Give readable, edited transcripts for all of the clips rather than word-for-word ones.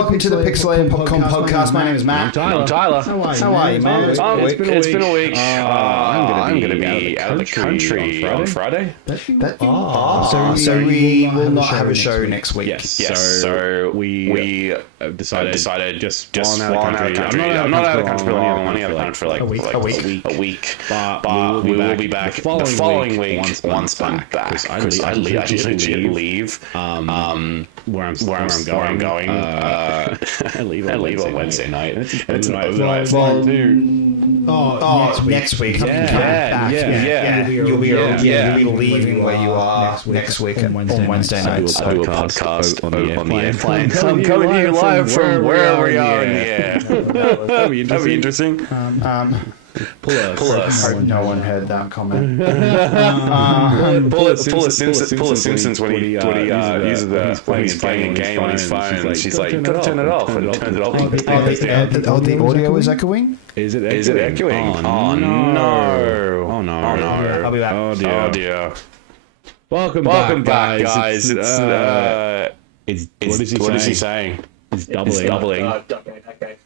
welcome to the Pixelated Popcorn Podcast. My name is Matt. I'm Tyler. How are you, man? It's been a week. I'm going to be out of the country on Friday. So we will not have a show next week. Yes. So we decided just one out of the country. I'm not out of the country for long. I'm only out of the country for like a week. But we will be back the following week once I'm back. Because I legit leave where I'm going. I leave on Wednesday night. It's next week. Yeah. You'll be leaving where you are next week on Wednesday nights. I do a podcast on the airplane. I'm coming to you live from wherever we are in the air. That'd be interesting. Pull us. I hope no one heard that comment. Pull a Simpsons when he uses when he's playing a game on his phone. She's like, gotta turn it off, and turns it off. The audio is echoing? Is it echoing? Oh no! I'll be back. Oh dear! Welcome back, guys. What is he saying? It's doubling. Okay.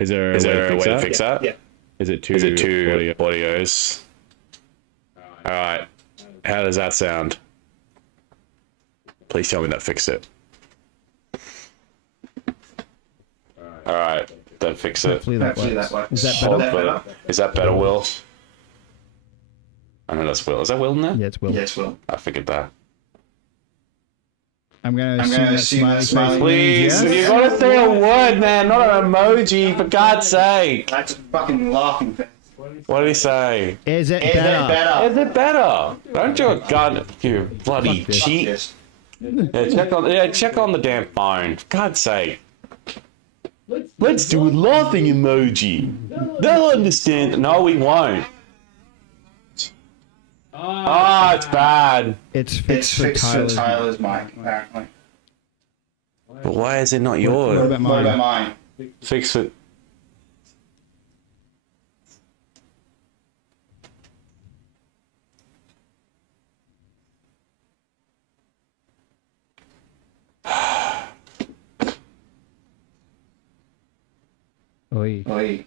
Is there a way to fix that? Yeah. Is it two audios? All right. How does that sound? Please tell me that fixed it. All right. That fixed it. Hopefully that works. Is that better? Is that better, Will? I know that's Will. Is that Will in there? Yeah, it's Will. Yes, Will. I figured that. I'm gonna assume that smiley. Please, you gotta say a word, man, not an emoji, for God's sake. That's a fucking laughing face. What did he say? Is it better? Is it better? Don't you gun, you bloody cheat. Yes. Check on the damn phone. For God's sake. Let's do a laughing emoji. They'll understand. No, we won't. It's bad. It's It's fixed for Tyler's mic, apparently. But why is it not What yours? about What about mine? mine? Fix it. Oi. Oi.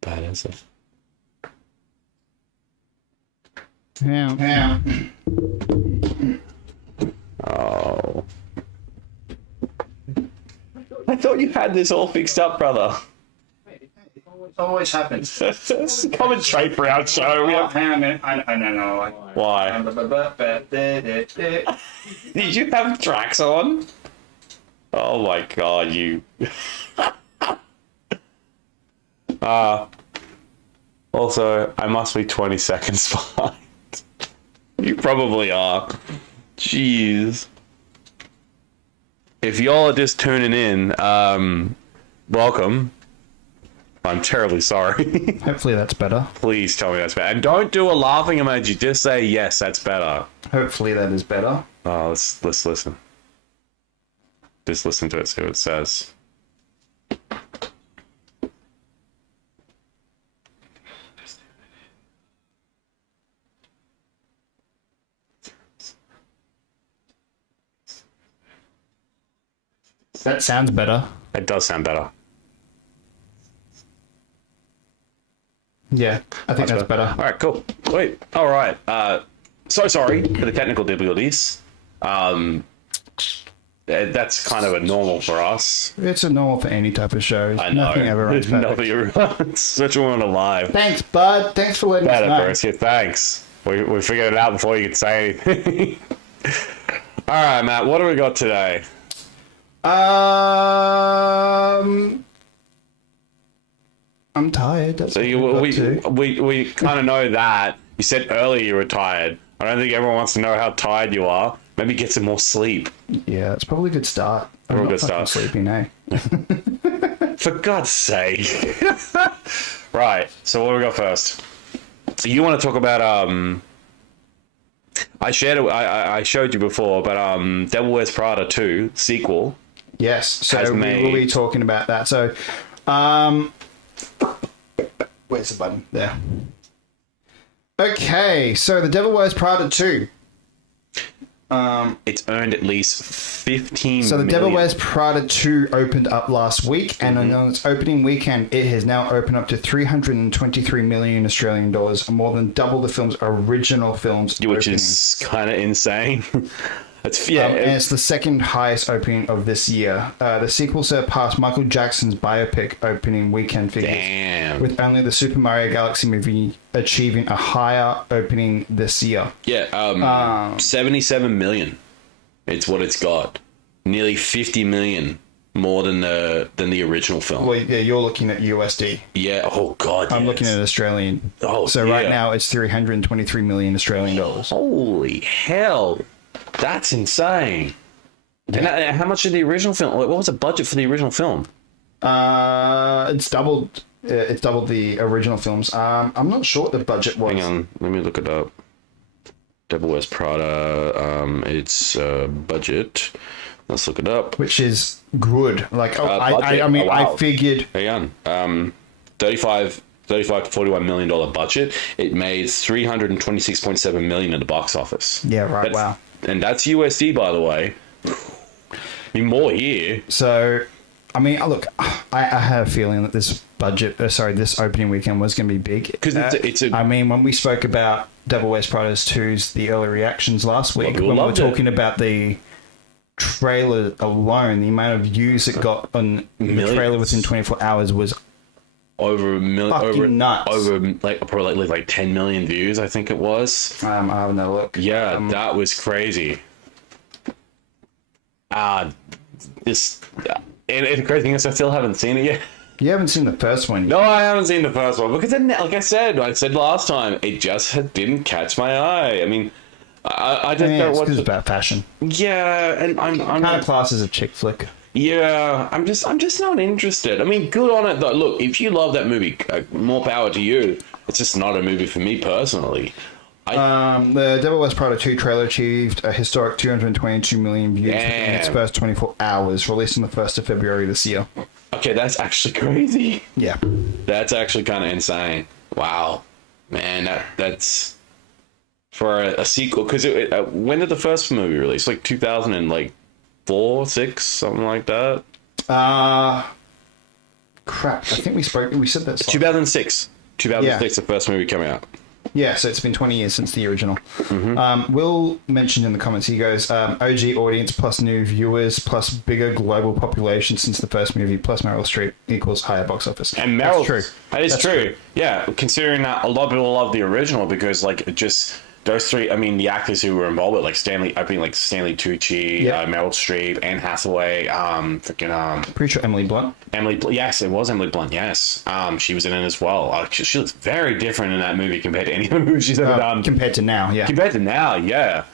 Bad is it? Yeah. Oh. I thought you had this all fixed up, brother. It always happens. Come and trade for our show. We have... Hang on a minute. I don't know. Why? Did you have tracks on? Oh my god, you. Also, I must be 20 seconds behind. You probably are. Jeez. If y'all are just tuning in, welcome. I'm terribly sorry. Hopefully that's better. Please tell me that's better. And don't do a laughing emoji. Just say, yes, that's better. Hopefully that is better. Oh, let's listen. Just listen to it, see what it says. That sounds better. It does sound better. Yeah, I think that's better. All right, cool. Wait, all right. So sorry for the technical difficulties. That's kind of a normal for us. It's a normal for any type of show. I know. Nothing ever runs perfect. Nothing ever runs. Such a one alive. Thanks, bud. Thanks for letting us know. Bros. Yeah, thanks. We figured it out before you could say anything. All right, Matt. What do we got today? I'm tired. That's So we kind of know that. You said earlier you were tired. I don't think everyone wants to know how tired you are. Maybe get some more sleep. Yeah, it's probably a good start. I'm Probably not a good fucking start. sleepy now. For God's sake. Right. So what do we got first? So you want to talk about I showed you before, but Devil Wears Prada 2 sequel. Yes. So we will be talking about that. So where's the button? There. Okay, so The Devil Wears Prada 2. It's earned at least 15 So The million. Devil Wears Prada 2 opened up last week, and on its opening weekend, it has now opened up to 323 million Australian dollars, more than double the film's original film's Which opening. is kind of insane. It's And it's the second highest opening of this year. The sequel surpassed Michael Jackson's biopic opening weekend figures, damn. with only the Super Mario Galaxy movie achieving a higher opening this year. Yeah, 77 million. It's what it's got. Nearly 50 million more than the original film. Well, yeah, you're looking at USD. Yeah. Oh God. I'm looking at Australian. Oh, so right now it's 323 million Australian dollars. Holy hell, that's insane. And how much did the original film? What was the budget for the original film? It's doubled. It's doubled the original films. I'm not sure what the budget was. Hang on, let me look it up. Devil Wears Prada. Its budget. Let's look it up. Which is good. Like, I mean, wow. I figured. Hang on. 35 to $41 million budget. It made 326.7 million at the box office. Yeah, right. Wow. And that's USD, by the way. I mean, more here. So, I mean, look, I had a feeling that this this opening weekend was going to be big. Because I mean, when we spoke about Devil Wears Prada 2's the early reactions last week, when we were talking about the trailer alone, the amount of views it got on the trailer within 24 hours was over a million. fucking nuts. Over probably like 10 million views, I think it was. I'm having a look. Yeah, that was crazy. And the crazy thing is I still haven't seen it yet. You haven't seen the first one yet. No, I haven't seen the first one because, like I said last time, it just didn't catch my eye. I mean, I just don't watch. It's about fashion. Yeah, and I'm Kind of class as a chick flick. Yeah, I'm just not interested. I mean, good on it though. Look, if you love that movie, more power to you. It's just not a movie for me personally. The Devil Wears Prada 2 trailer achieved a historic 222 million views within its first 24 hours, released on the 1st of February this year. Okay, that's actually crazy. Yeah. That's actually kind of insane. Wow. Man, that's for a sequel. Because when did the first movie release? Like 2004, 6, something like that? Crap. I think we said that. 2006. 2006, the first movie coming out. Yeah, so it's been 20 years since the original. Will mentioned in the comments, he goes, OG audience plus new viewers plus bigger global population since the first movie plus Meryl Streep equals higher box office. And Meryl, true. That is true. Yeah, considering that a lot of people love the original because, like, it just... Those three, I mean, the actors who were involved with, like Stanley Tucci, Meryl Streep, Anne Hathaway, pretty sure Emily Blunt. Yes, it was Emily Blunt, yes. She was in it as well. She looks very different in that movie compared to any other movie she's ever done. Compared to now, yeah.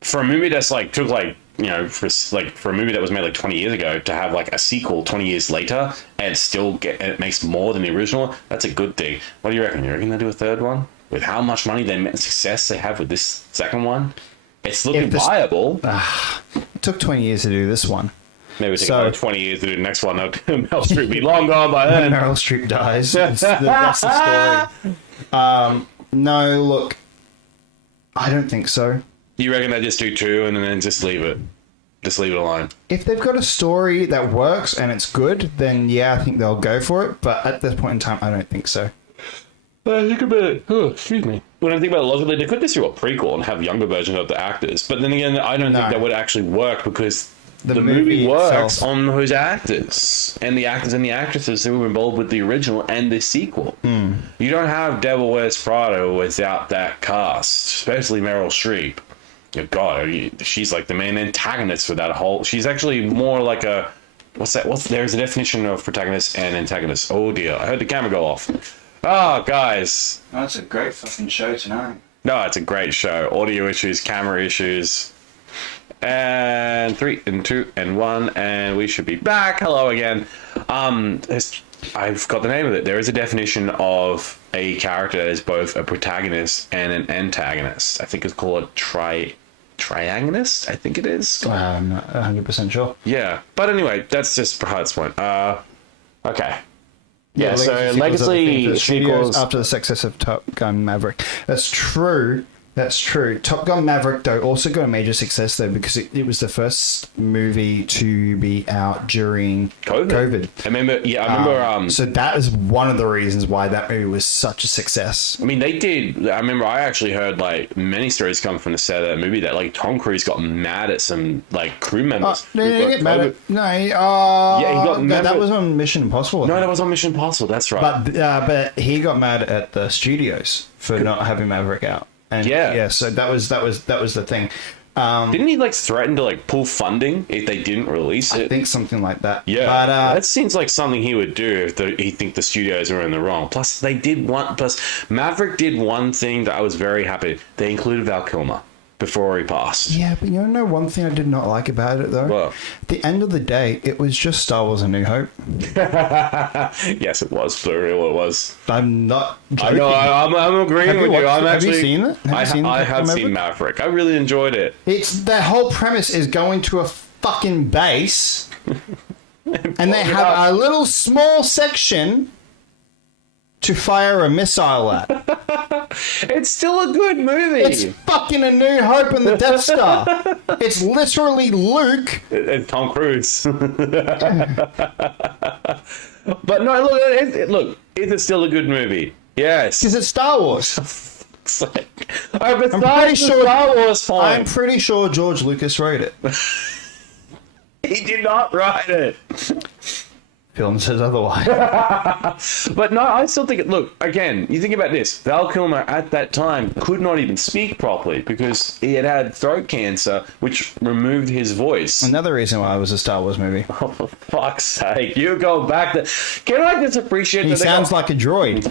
For a movie that's, like, took, like, you know, for a movie that was made, like, 20 years ago, to have, like, a sequel 20 years later, and it makes more than the original, that's a good thing. What do you reckon? You reckon they'll do a third one? With how much money success they have with this second one, it's looking viable. It took 20 years to do this one. Maybe it took another 20 years to do the next one. Meryl Streep will be long gone by then. Meryl Streep dies. That's the story. No, look, I don't think so. You reckon they just do 2 and then just leave it? Just leave it alone? If they've got a story that works and it's good, then yeah, I think they'll go for it. But at this point in time, I don't think so. Think about it. Oh, excuse me. When I think about it logically, they could just do a prequel and have younger versions of the actors. But then again, I don't think that would actually work because the movie works on those actors and the actors and the actresses who were involved with the original and the sequel. You don't have Devil Wears Prada without that cast, especially Meryl Streep. God, she's like the main antagonist for that whole. She's actually more like a there's a definition of protagonist and antagonist. Oh dear, I heard the camera go off. Oh, guys. Oh, that's a great fucking show tonight. No, it's a great show. Audio issues, camera issues. And 3 and 2 and 1, and we should be back. Hello again. I've got the name of it. There is a definition of a character that is both a protagonist and an antagonist. I think it's called a triangonist. I think it is. I'm not 100% sure. Yeah, but anyway, that's just Hart's point. Okay. Yeah, so Legacy sequels after the success of Top Gun Maverick. That's true. That's true. Top Gun Maverick, though, also got a major success, though, because it was the first movie to be out during COVID. I remember. So that is one of the reasons why that movie was such a success. I mean, they did. I remember I actually heard like many stories coming from the set of that movie that like Tom Cruise got mad at some like crew members. Yeah, he got mad. That was on Mission Impossible. No, that was on Mission Impossible. That's right. But he got mad at the studios for not having Maverick out. And so that was the thing. Didn't he like threaten to like pull funding if they didn't release it? I think something like that. Yeah, but that seems like something he would do if he think the studios are in the wrong. Plus, Maverick did one thing that I was very happy. They included Val Kilmer before he passed. Yeah, but you know one thing I did not like about it though? What? At the end of the day, it was just Star Wars: A New Hope. Yes, it was. For real, it was. I'm not joking. I know. I'm agreeing with you. Have you seen it? I have seen Maverick. I really enjoyed it. It's the whole premise is going to a fucking base, and they have a little small section to fire a missile at. It's still a good movie. It's fucking A New Hope and the Death Star. It's literally Luke and Tom Cruise. But no, look, is it still a good movie? Yes. Because it's Star Wars. I'm pretty sure Star Wars fine. I'm pretty sure George Lucas wrote it. He did not write it. Film says otherwise. But no, I still think look, again, you think about this. Val Kilmer at that time could not even speak properly because he had throat cancer, which removed his voice. Another reason why it was a Star Wars movie. Oh, for fuck's sake. You go back to... Can I just appreciate he sounds like a droid.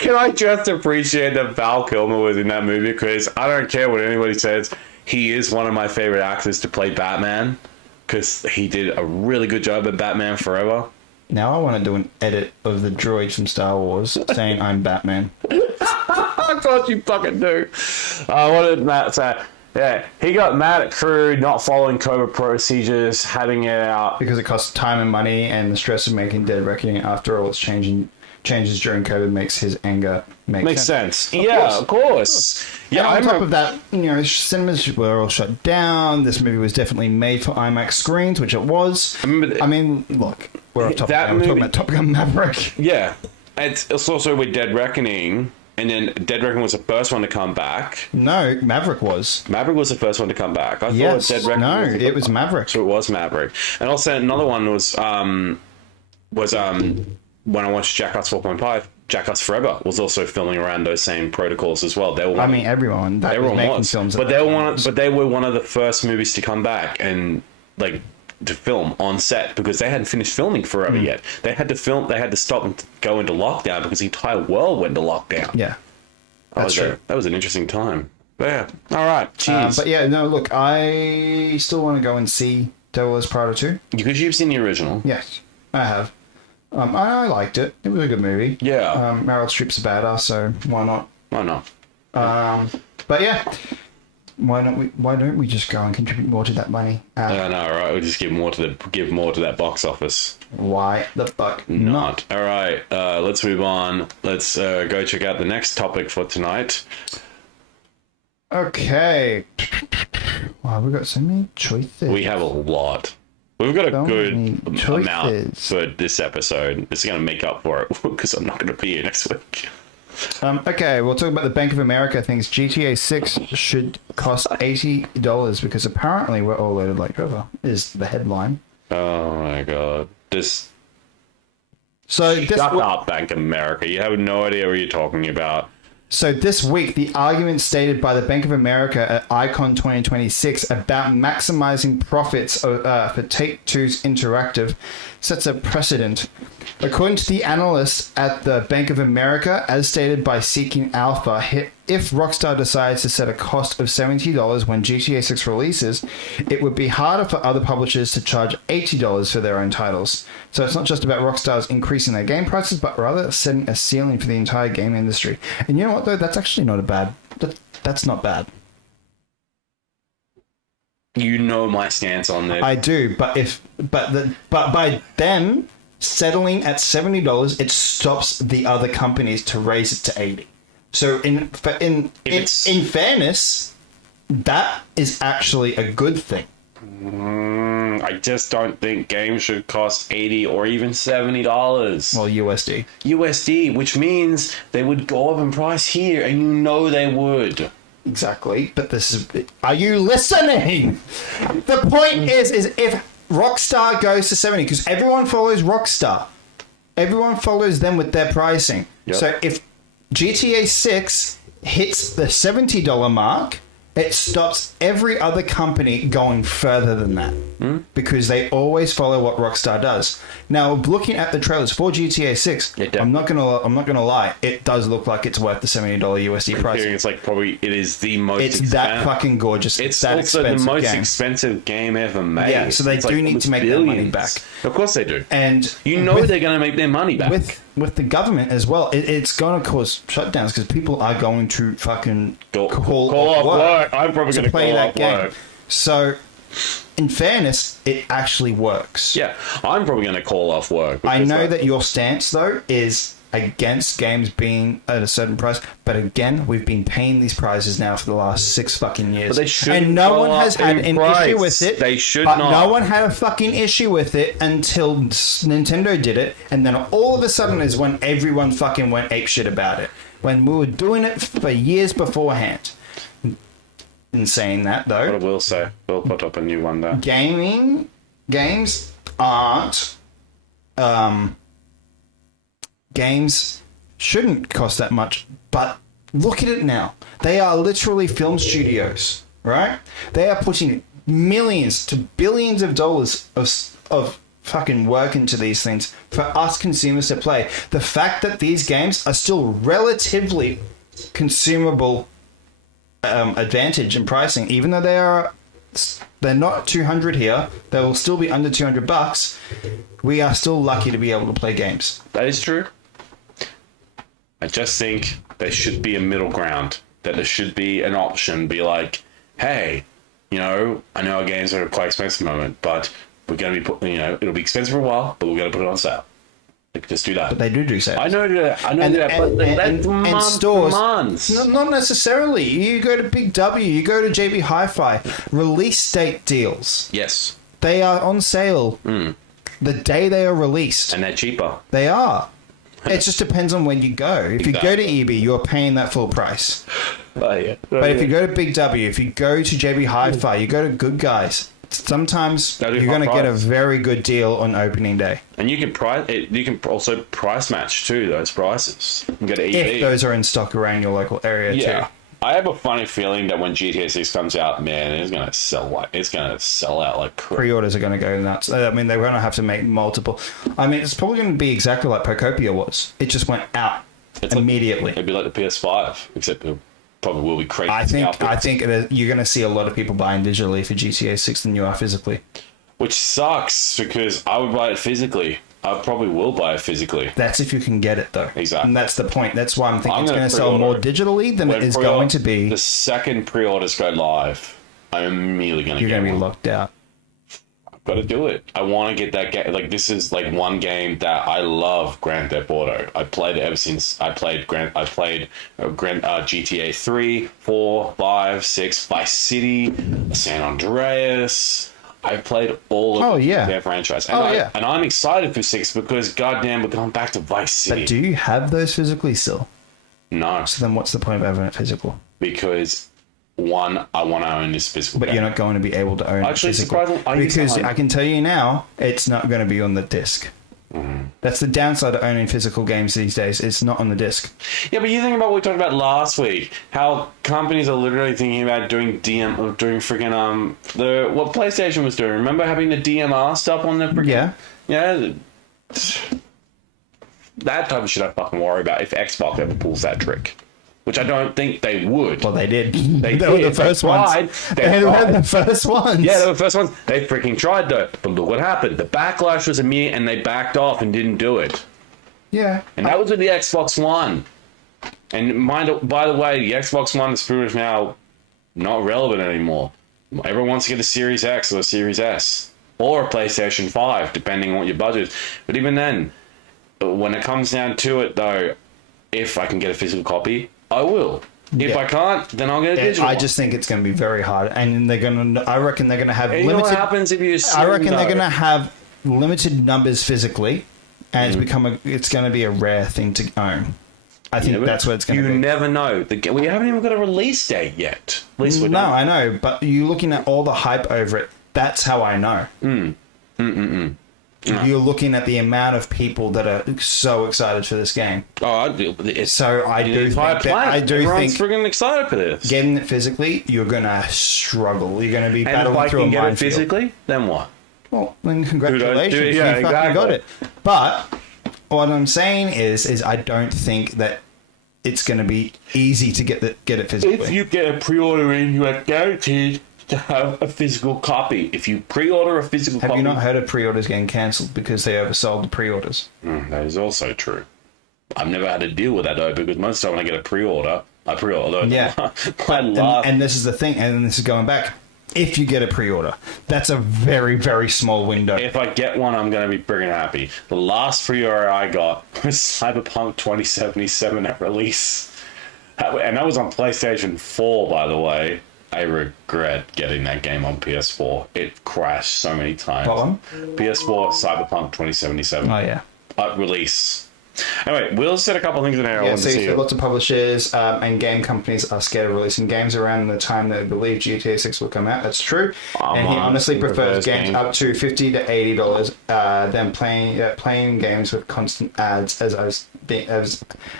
Can I just appreciate that Val Kilmer was in that movie? Because I don't care what anybody says. He is one of my favorite actors to play Batman. Because he did a really good job at Batman Forever. Now I want to do an edit of the droid from Star Wars saying I'm Batman. Of course you fucking do. What did Matt say? Yeah, he got mad at crew not following COVID procedures, having it out. Because it costs time and money, and the stress of making Dead Reckoning after all its changes during COVID makes his anger make sense. Of course. Yeah, on top of that, cinemas were all shut down. This movie was definitely made for IMAX screens, which it was. I mean, look, we're off topic now. We're talking about Top Gun Maverick. Yeah, it's also with Dead Reckoning, and then Dead Reckoning was the first one to come back. No, Maverick was. Maverick was the first one to come back. I thought Dead Reckoning. No, it was Maverick. So it was Maverick, and also another one was when I watched Jackass 4.5. Jackass Forever was also filming around those same protocols as well. Everyone was films, but they were one of the first movies to come back and like to film on set because they hadn't finished filming Forever yet. They had to film. They had to stop and go into lockdown because the entire world went into lockdown. Yeah, that's true. That was an interesting time. But yeah, all right. Cheers. But yeah, no. Look, I still want to go and see Devil Wears Prada 2 because you've seen the original. Yes, I have. I liked it. It was a good movie. Yeah. Meryl Streep's a badass, so why not? Why not? But yeah, why don't we just go and contribute more to that money? No, right. We'll just give more to that box office. Why the fuck not? All right. Let's move on. Let's go check out the next topic for tonight. Okay. Wow, we've got so many choices. We have a lot. We've got a good amount for this episode. It's going to make up for it because I'm not going to be here next week. Okay, we'll talk about the Bank of America things. GTA 6 should cost $80 because apparently we're all loaded like Trevor, is the headline. Oh my god. Shut up, Bank of America. You have no idea what you're talking about. So this week, the argument stated by the Bank of America at Icon 2026 about maximizing profits for Take-Two's Interactive sets a precedent. According to the analysts at the Bank of America, as stated by Seeking Alpha, if Rockstar decides to set a cost of $70 when GTA 6 releases, it would be harder for other publishers to charge $80 for their own titles. So it's not just about Rockstar's increasing their game prices, but rather setting a ceiling for the entire game industry. And you know what, though? That's actually not that's not bad. You know my stance on this. I do, but by them settling at $70, it stops the other companies to raise it to $80. So in fairness, that is actually a good thing. I just don't think games should cost $80 or even $70. Well, USD, which means they would go up in price here, and you know they would. Exactly, but this is... Are you listening? The point is if Rockstar goes to 70, because everyone follows Rockstar. Everyone follows them with their pricing. Yep. So if GTA 6 hits the $70 mark, it stops every other company going further than that because they always follow what Rockstar does. Now, looking at the trailers for GTA 6, I'm not gonna lie, it does look like it's worth the $70 USD price. It's like probably it is the most. It's that fucking gorgeous. It's that also the most expensive game ever made. Yeah, so they do need to make their money back. Of course they do, and you know they're going to make their money back with the government as well. It's going to cause shutdowns because people are going to fucking call off work. I'm probably going to play that game. So, in fairness, it actually works. Yeah, I'm probably going to call off work. I know that your stance, though, is against games being at a certain price, but again, we've been paying these prices now for the last 6 fucking years. But they shouldn't, and no one has had an issue with it. They should not. No one had a fucking issue with it until Nintendo did it, and then all of a sudden is when everyone fucking went apeshit about it. When we were doing it for years beforehand. In saying that, though, what I will say, we'll put up a new one there. Games aren't. Games shouldn't cost that much, but look at it now. They are literally film studios, right? They are putting millions to billions of dollars of fucking work into these things for us consumers to play. The fact that these games are still relatively consumable advantage in pricing, even though they're not 200 here, they will still be under $200. We are still lucky to be able to play games. That is true. I just think there should be a middle ground. That there should be an option. Be like, hey, I know our games are quite expensive at the moment, but we're going to be it'll be expensive for a while, but we're going to put it on sale. Like, just do that. But they do sales. I know that, but that's months. Stores, months. Not necessarily. You go to Big W, you go to JB Hi-Fi. Release date deals. Yes. They are on sale the day they are released. And they're cheaper. They are. It just depends on when you go. If you go to EB, you're paying that full price. But if you go to Big W, if you go to JB Hi-Fi, you go to Good Guys, sometimes you're going to get a very good deal on opening day. And you can also price match too those prices. You can go to EB. If those are in stock around your local area too. I have a funny feeling that when GTA 6 comes out, man, it's gonna sell out like crazy. Pre-orders are gonna go nuts. I mean, they're gonna have to make multiple. I mean, it's probably gonna be exactly like Procopia was. It just went out immediately. It'd be like the PS5, except it probably will be crazy. I think you're gonna see a lot of people buying digitally for GTA 6 than you are physically. Which sucks because I would buy it physically. I probably will buy it physically. That's if you can get it, though. Exactly. And that's the point. That's why I'm thinking it's going to sell more digitally than it is going to be. The second pre-orders go live, I'm immediately going to get You're going to be locked out. I've got to do it. I want to get that game. Like, this is like one game that I love, Grand Theft Auto. I played it ever since I played GTA 3, 4, 5, 6, Vice City, San Andreas. I've played all of their franchise. And and I'm excited for 6 because, goddamn, we're going back to Vice City. But do you have those physically still? No. So then what's the point of having it physical? Because, one, I want to own this physical game. You're not going to be able to own it physical. Because I can tell you now, it's not going to be on the disc. That's the downside of owning physical games these days. It's not on the disc. Yeah, but you think about what we talked about last week. How companies are literally thinking about doing freaking what PlayStation was doing. Remember having the DMR stuff on the freaking that type of shit I fucking worry about if Xbox ever pulls that trick. Which I don't think they would. Well, they did. They were the first ones. They were the first ones. Yeah, they were the first ones. They freaking tried, though. But look what happened. The backlash was immediate, and they backed off and didn't do it. Yeah. And that was with the Xbox One. And by the way, the Xbox One is pretty much now not relevant anymore. Everyone wants to get a Series X or a Series S. Or a PlayStation 5, depending on what your budget is. But even then, when it comes down to it, though, if I can get a physical copy, I will. If I can't, then I'll get a digital. I just think it's going to be very hard, and I reckon they're going to have limited. You know what happens if you? I reckon they're going to have limited numbers physically, and it's going to be a rare thing to own. I think that's what it's going to be. You never know. We haven't even got a release date yet. At least we don't. I know, but you looking at all the hype over it. That's how I know. You're looking at the amount of people that are so excited for this game. Oh, so I do think everyone's freaking excited for this. Getting it physically, you're gonna struggle. You're gonna be battling through a minefield. And if I can get it physically, then what? Well, then congratulations, you fucking got it. But what I'm saying is I don't think that it's gonna be easy to get it physically. If you get a pre-order in, you are guaranteed to have a physical copy. If you pre-order a physical copy... Have you not heard of pre-orders getting cancelled because they oversold the pre-orders? That is also true. I've never had to deal with that, though, because most of the time when I get a pre-order, I pre-order. Yeah. And this is the thing, and this is going back. If you get a pre-order, that's a very, very small window. If I get one, I'm going to be friggin' happy. The last pre-order I got was Cyberpunk 2077 at release. And that was on PlayStation 4, by the way. I regret getting that game on PS4. It crashed so many times. What one? PS4 Cyberpunk 2077. Oh, yeah. Release. Anyway, Will said a couple of things in there. Yeah, so lots of publishers and game companies are scared of releasing games around the time they believe GTA 6 will come out. That's true. And he honestly prefers games up to $50 to $80 than playing games with constant ads, as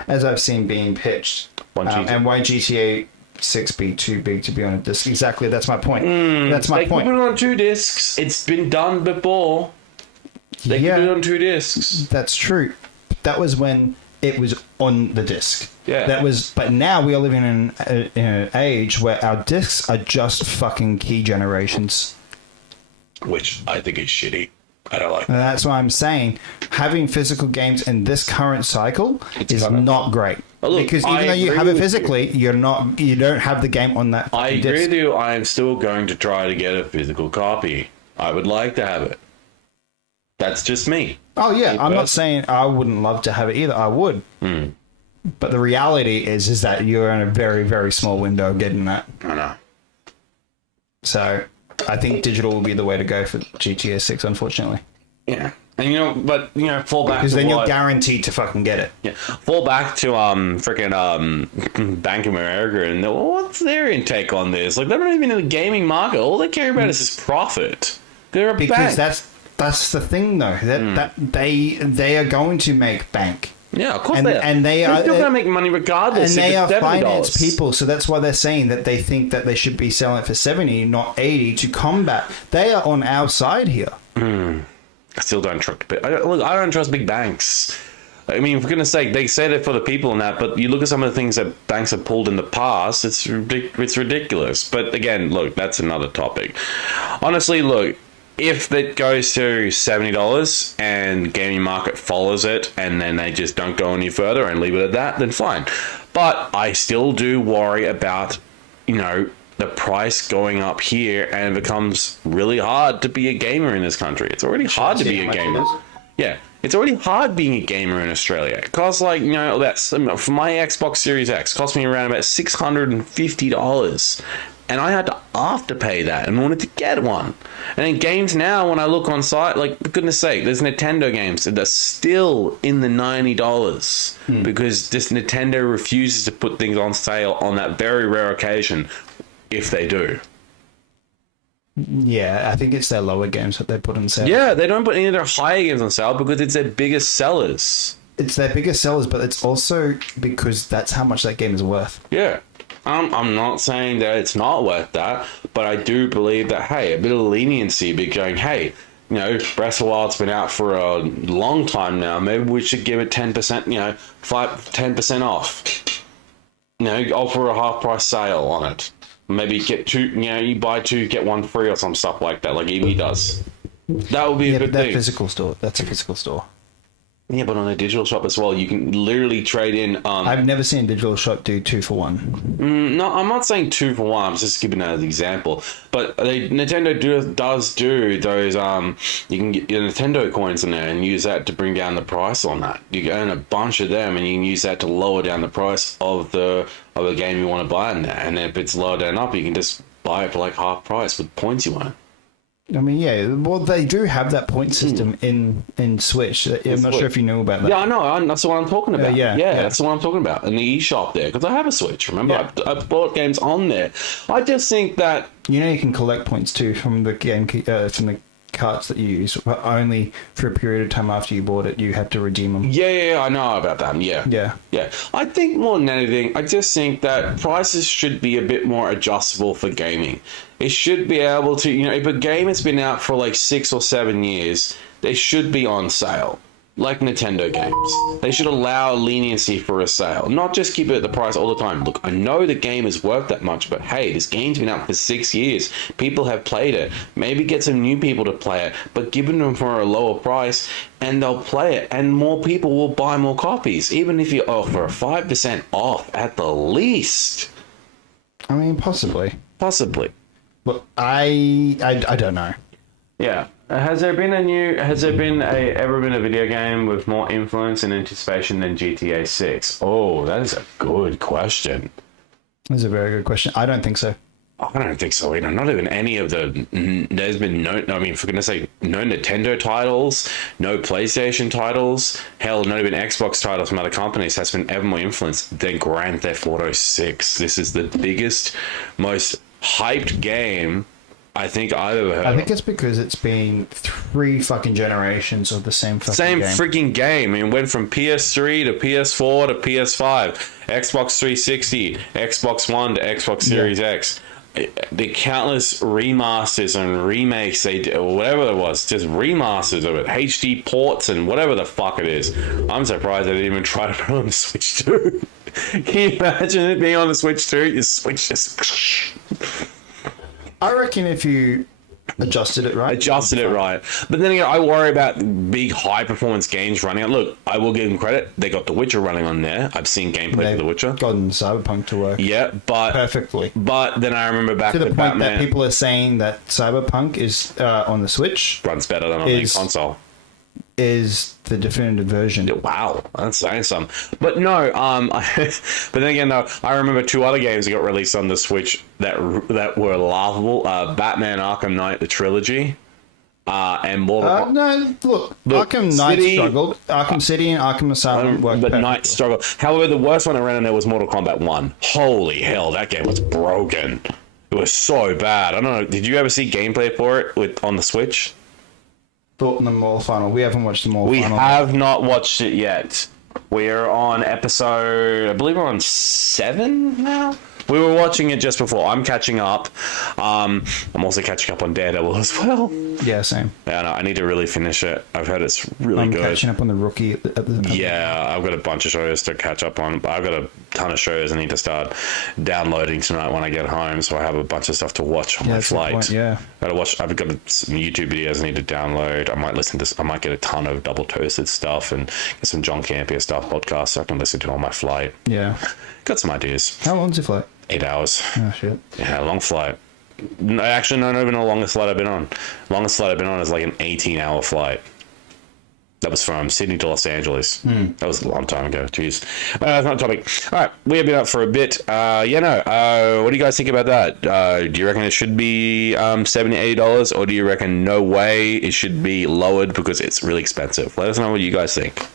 I've seen being pitched. And why GTA 6 be too big to be on a disc? Exactly, that's my point. That's my point. They put it on 2 discs. It's been done before. They put it on 2 discs. That's true. That was when it was on the disc. Yeah. But now we are living in an age where our discs are just fucking key generations. Which I think is shitty. I don't like that. And that's why I'm saying having physical games in this current cycle is not great. Because even though you have it physically, you don't have the game on that. I agree with you. I am still going to try to get a physical copy. I would like to have it. That's just me. Oh yeah, I'm not saying I wouldn't love to have it either. I would. But the reality is that you're in a very, very small window of getting that. I know. So I think digital will be the way to go for GTA 6, unfortunately. Yeah. And fall back because then you're guaranteed to fucking get it. Yeah, fall back to freaking Bank of America and what's their intake on this? Like they're not even in the gaming market. All they care about is profit. They're a bank. That's the thing though. That they are going to make bank. Yeah, of course they are. And they're still going to make money regardless. And they are finance people, so that's why they're saying that they think that they should be selling it for 70, not 80, to combat. They are on our side here. I still don't trust. I don't trust big banks. I mean, for goodness sake, they said it for the people and that, but you look at some of the things that banks have pulled in the past. It's ridiculous. But again, look, that's another topic. Honestly, look. If it goes to $70 and gaming market follows it and then they just don't go any further and leave it at that, then fine. But I still do worry about, the price going up here and it becomes really hard to be a gamer in this country. It's already hard to be a gamer. Yeah, it's already hard being a gamer in Australia. It costs for my Xbox Series X, cost me around about $650. And I had to afterpay that in order to get one. And in games now, when I look on site, like, for goodness sake, there's Nintendo games that are still in the $90 because this Nintendo refuses to put things on sale on that very rare occasion, if they do. Yeah, I think it's their lower games that they put on sale. Yeah, they don't put any of their higher games on sale because it's their biggest sellers. It's their biggest sellers, but it's also because that's how much that game is worth. Yeah. I'm not saying that it's not worth that, but I do believe that, hey, a bit of leniency, be going, hey, Breath of the Wild's been out for a long time now. Maybe we should give it 10%, 10% off. Offer a half price sale on it. Maybe get 2, you buy 2, get 1 free or some stuff like that, like EV does. That would be a good thing. Physical store. That's a physical store. Yeah, but on a digital shop as well, you can literally trade in. I've never seen a digital shop do 2 for 1. No, I'm not saying 2 for 1. I'm just giving that as an example. But Nintendo does do those. You can get your Nintendo coins in there and use that to bring down the price on that. You can earn a bunch of them, and you can use that to lower down the price of the game you want to buy in there. And then if it's lower down up, you can just buy it for like half price with points you earn. I mean, yeah. Well, they do have that point system in Switch. I'm not sure if you know about that. Yeah, I know. That's what I'm talking about. Yeah, that's what I'm talking about. In the eShop there, because I have a Switch. Remember, I bought games on there. I just think that you can collect points too from the game from the carts that you use, but only for a period of time after you bought it. You have to redeem them. Yeah, I know about that. Yeah. I think more than anything, I just think that prices should be a bit more adjustable for gaming. It should be able to, if a game has been out for like 6 or 7 years, they should be on sale. Like Nintendo games. They should allow leniency for a sale. Not just keep it at the price all the time. Look, I know the game is worth that much, but hey, this game's been out for 6 years. People have played it. Maybe get some new people to play it, but give them for a lower price and they'll play it. And more people will buy more copies. Even if you offer a 5% off at the least. I mean, possibly. But I don't know. Yeah. Has there been ever been a video game with more influence and anticipation than GTA 6? Oh, that is a good question. That's a very good question. I don't think so. I don't think so either. Not even any of the... There's been no... I mean, for goodness sake, no Nintendo titles, no PlayStation titles, hell, not even Xbox titles from other companies has been ever more influence than Grand Theft Auto 6. This is the biggest, most hyped game I think I've ever heard. I think it's because it's been 3 fucking generations of the same fucking game. Freaking game. I mean, it went from PS3 to PS4 to PS5, Xbox 360, Xbox One to Xbox Series X. The countless remasters and remakes they did, or whatever it was, just remasters of it, HD ports and whatever the fuck it is. I'm surprised they didn't even try to put it on the Switch 2. Can you imagine it being on the Switch 2? Your Switch just... I reckon if you adjusted it right. But then again, I worry about big high-performance games running it. Look, I will give them credit. They got The Witcher running on there. I've seen gameplay of The Witcher. Gotten Cyberpunk to work. Yeah, but... perfectly. But then I remember back to the point Batman, that people are saying that Cyberpunk is on the Switch. Runs better than on the console. Is the definitive version. Wow, that's saying something. But no, but then again, though, I remember 2 other games that got released on the Switch that were laughable. Batman Arkham Knight, the trilogy, and Mortal Kombat. No, look, Arkham Knight struggled. Arkham City and Arkham Asylum worked but perfectly. Knight struggled. However, the worst one I ran in there was Mortal Kombat 1. Holy hell, that game was broken. It was so bad. I don't know, did you ever see gameplay for it on the Switch? Thought in the mall final. We haven't watched the mall final. We have not watched it yet. We're on episode... I believe we're on 7 now? We were watching it just before. I'm catching up. I'm also catching up on Daredevil as well. Yeah, same. Yeah, no, I need to really finish it. I've heard it's really good. I'm catching up on the Rookie. Yeah, I've got a bunch of shows to catch up on. But I've got a ton of shows I need to start downloading tonight when I get home, so I have a bunch of stuff to watch on my flight. I've got some YouTube videos I need to download. I might get a ton of Double Toasted stuff and get some John Campier stuff podcasts so I can listen to on my flight. Yeah. Got some ideas. How long's your flight? 8 hours. Oh, shit. Yeah, long flight. No, actually, not even the longest flight I've been on. Longest flight I've been on is like an 18-hour flight. That was from Sydney to Los Angeles. That was a long time ago. Jeez. That's not a topic. All right, we have been up for a bit. What do you guys think about that? Do you reckon it should be $70, $80, or do you reckon no way it should be lowered because it's really expensive? Let us know what you guys think.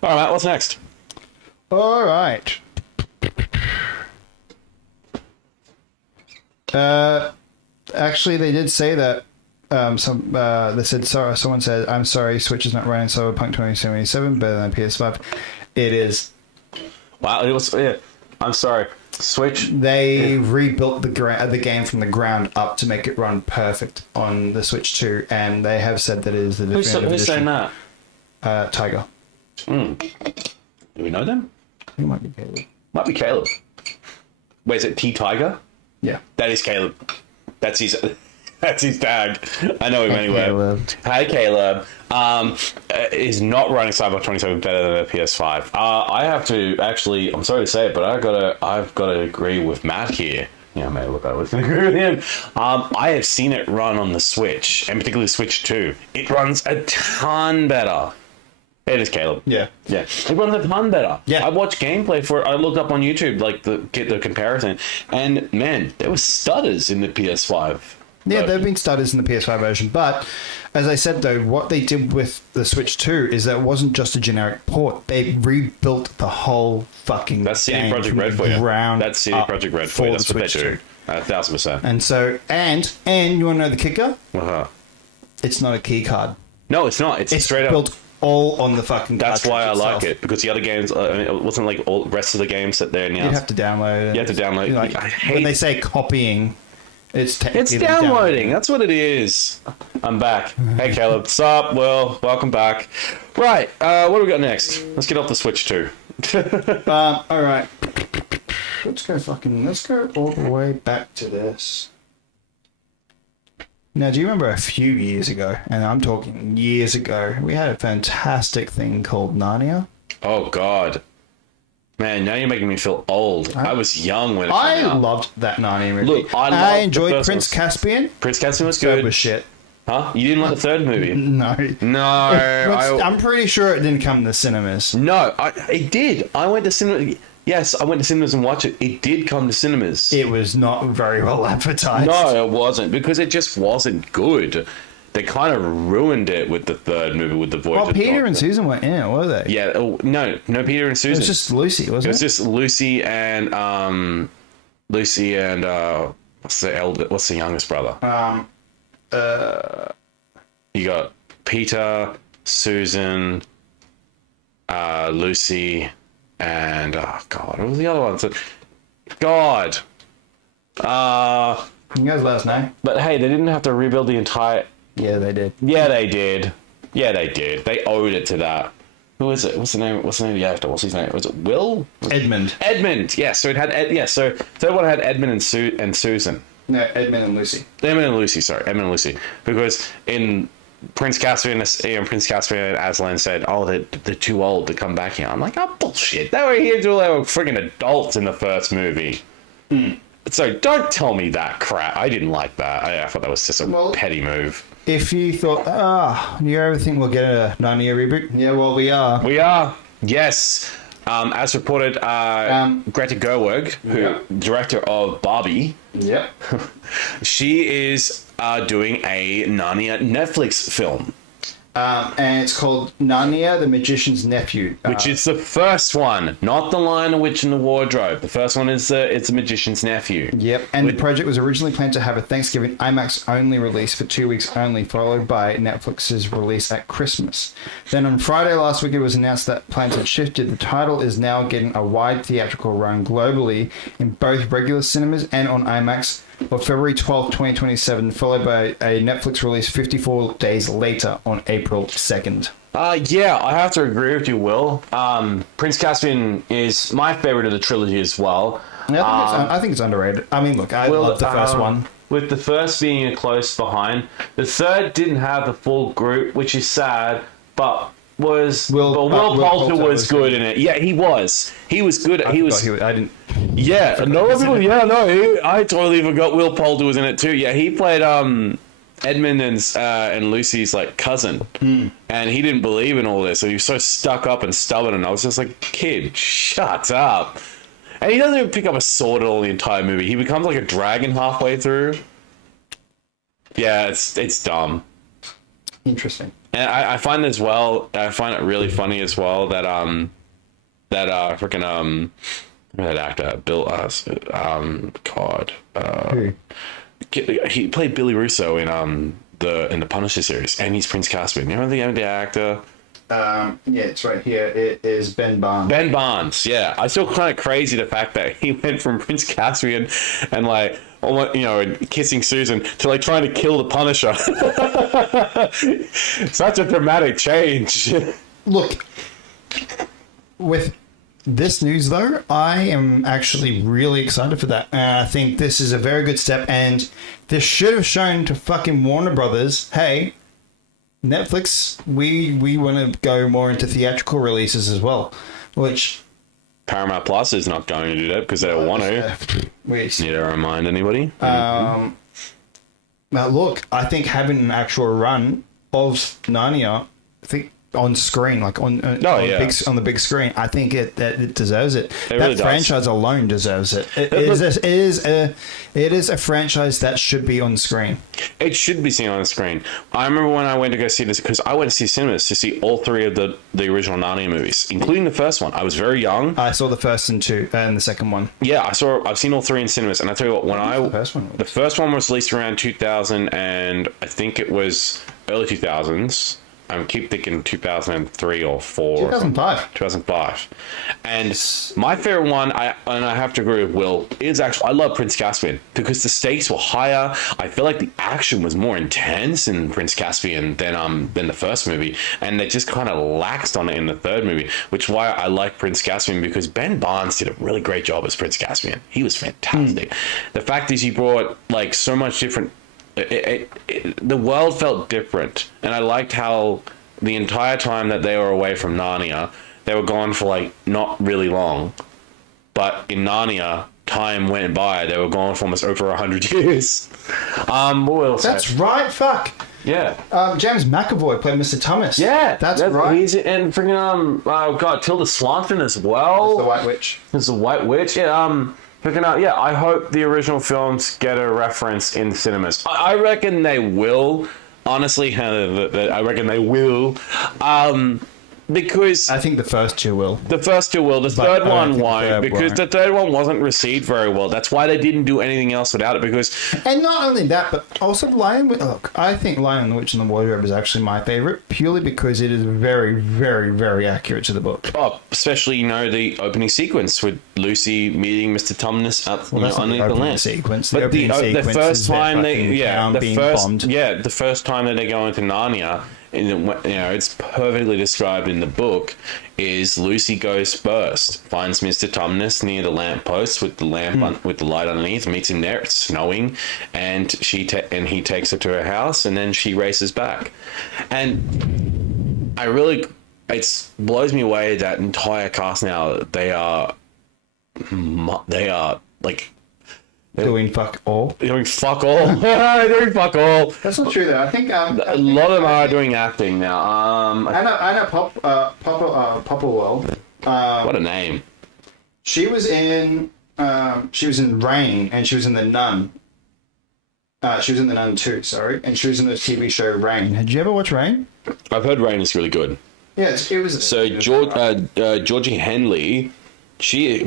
All right, Matt, what's next? All right. Actually, they did say that. They said, sorry. Someone said, "I'm sorry, Switch is not running Cyberpunk 2077 better than PS5." It is. Wow, it was. Yeah, I'm sorry, Switch. They rebuilt the game from the ground up to make it run perfect on the Switch 2, and they have said that it is the definitive edition. Who's saying that? Tiger. Do we know them? I think it might be Caleb. Might be Caleb. Wait, is it T Tiger? Yeah. That is Caleb. That's his. That's his tag. I know him anyway. Caleb. Hey, Caleb. Is not running Cyberpunk 27 better than a PS5. I have to actually. I'm sorry to say it, but I've got to agree with Matt here. Yeah, maybe look, I was agree with him. I have seen it run on the Switch, and particularly Switch 2. It runs a ton better. It is Caleb. Yeah. It runs a ton better. Yeah. I watched gameplay for it. I looked up on YouTube, get the comparison, and man, there were stutters in the PS5. Yeah, there have been stutters in the PS5 version, but as I said though, what they did with the Switch 2 is that it wasn't just a generic port. They rebuilt the whole fucking That's CD game Projekt from Red the for you. ground That's CD up Projekt Red for you. That's the what they Switch do. 2. 1,000%. And so, and you want to know the kicker? Uh-huh. It's not a key card. No, it's not. It's straight up built all on the fucking. That's why I itself. like it, because the other games, it wasn't like all the rest of the games that they're now. You have to download it. You have to download it. Like, I hate when they say copying, it's technically It's downloading. That's what it is. I'm back. Hey, Caleb. What's up? Well, welcome back. Right. What do we got next? Let's get off the Switch 2. All right. Let's go all the way back to this. Now, do you remember a few years ago, and I'm talking years ago, we had a fantastic thing called Narnia? Oh, God. Man, now you're making me feel old. I was young when it came out. I loved that Narnia movie. Look, I loved enjoyed the first Prince one. Caspian. Prince Caspian was Third good. was shit. Huh? You didn't like the third movie? No. No. I'm pretty sure it didn't come to the cinemas. No, it did. I went to cinema. Yes, I went to cinemas and watched it. It did come to cinemas. It was not very well advertised. No, it wasn't, because it just wasn't good. They kind of ruined it with the third movie, with the Voyage of the Peter Doctor. and Susan weren't in it, were they? Yeah. Oh, no, Peter and Susan. It was just Lucy, wasn't it? It was just Lucy and what's the youngest brother? You got Peter, Susan, Lucy, and God, what was the other one? God. You guys let us know. But hey, they didn't have to rebuild the entire. Yeah, they did. Yeah, they did. They owed it to that. Who is it? What's the name of the actor? What's his name? Was it Will? Edmund. Yeah, so it had so third one had Edmund and Susan. No, Edmund and Lucy. Edmund and Lucy. Because in Prince Caspian and Aslan said, "Oh, they're too old to come back here." I'm like, "Oh, bullshit! They were here until they were friggin' adults in the first movie." So don't tell me that crap. I didn't like that. I thought that was just a petty move. If you thought, you ever think we'll get a Narnia reboot? Yeah, well, we are. We are. Yes. As reported, Greta Gerwig, director of Barbie, Yep. she is doing a Narnia Netflix film. And it's called Narnia, the Magician's Nephew. Which is the first one, not The Lion, the Witch, and the Wardrobe. The first one is it's a Magician's Nephew. Yep, and the project was originally planned to have a Thanksgiving IMAX-only release for 2 weeks only, followed by Netflix's release at Christmas. Then on Friday last week, it was announced that plans had shifted. The title is now getting a wide theatrical run globally in both regular cinemas and on IMAX on February 12th, 2027, followed by a Netflix release 54 days later on April 2nd. Yeah, I have to agree with you, Will. Prince Caspian is my favorite of the trilogy as well. Yeah, I think it's underrated. I mean, look, I love the first one. With the first being a close behind. The third didn't have the full group, which is sad, but Will Poulter was good in it. Yeah, he was. He was good. I didn't. Yeah, I totally forgot Will Poulter was in it too. Yeah, he played Edmund and Lucy's like cousin, and he didn't believe in all this, so he was so stuck up and stubborn. And I was just like, kid, shut up. And he doesn't even pick up a sword at all the entire movie. He becomes like a dragon halfway through. Yeah, it's dumb. Interesting. And I find as well. I find it really funny as well that that actor Bill Who? He played Billy Russo in the Punisher series, and he's Prince Caspian. You remember the actor? Yeah, it's right here. It is Ben Barnes. Ben Barnes, yeah. I still kind of crazy the fact that he went from Prince Caspian and like, and kissing Susan to like trying to kill the Punisher. Such a dramatic change. Look, with this news, though, I am actually really excited for that. I think this is a very good step, and this should have shown to fucking Warner Brothers, hey, Netflix, we want to go more into theatrical releases as well, which... Paramount Plus is not going to do that because they don't want to. Need to remind anybody. Now, look, I think having an actual run of Narnia, I think on screen, like on the big screen, I think it deserves it. That really franchise alone deserves it. It is a franchise that should be on screen. It should be seen on the screen. I remember when I went to go see this, because I went to see cinemas to see all three of the original Narnia movies, including the first one. I was very young. I saw the first and the second one. Yeah, I've seen all three in cinemas, and I tell you what, the first one was released around 2000, and I think it was early 2000s. I keep thinking 2003 or 4. 2005. 2005. And my favorite one, I have to agree with Will, is actually, I love Prince Caspian because the stakes were higher. I feel like the action was more intense in Prince Caspian than the first movie. And they just kind of laxed on it in the third movie, which is why I like Prince Caspian, because Ben Barnes did a really great job as Prince Caspian. He was fantastic. The fact is he brought like so much different... the world felt different, and I liked how the entire time that they were away from Narnia, they were gone for like not really long, but in Narnia time went by, they were gone for almost over 100 years. What else? That's right. Fuck yeah. James McAvoy played Mr. Thomas. Yeah, that's right. And freaking oh god, Tilda Swinton as well. As the White Witch. As the White Witch. Yeah. Yeah, I hope the original films get a reference in cinemas. I reckon they will. Honestly, I reckon they will. Because... I think the first two will. The first two will. The third one won't. Because the third one wasn't received very well. That's why they didn't do anything else without it. Because... And not only that, but also Look, I think Lion, the Witch and the Wardrobe is actually my favourite, purely because it is very, very, very accurate to the book. Oh, especially, the opening sequence with Lucy meeting Mr. Tumnus underneath the land. Sequence. But the first time bombed. The first time that they go into Narnia... it's perfectly described in the book, is Lucy goes first, finds Mr. Tumnus near the lamppost with the lamp with the light underneath, meets him there, it's snowing, and he takes her to her house, and then she races back. And it blows me away that entire cast now, they are like... Doing fuck all. Doing fuck all. Doing fuck all. That's not true though. I think a lot of them are doing acting now. I know Popplewell. What a name. She was in Rain, and she was in The Nun. She was in The Nun 2, sorry, and she was in the TV show Rain. Did you ever watch Rain? I've heard Rain is really good. Yeah, it was. So Georgie Henley. She's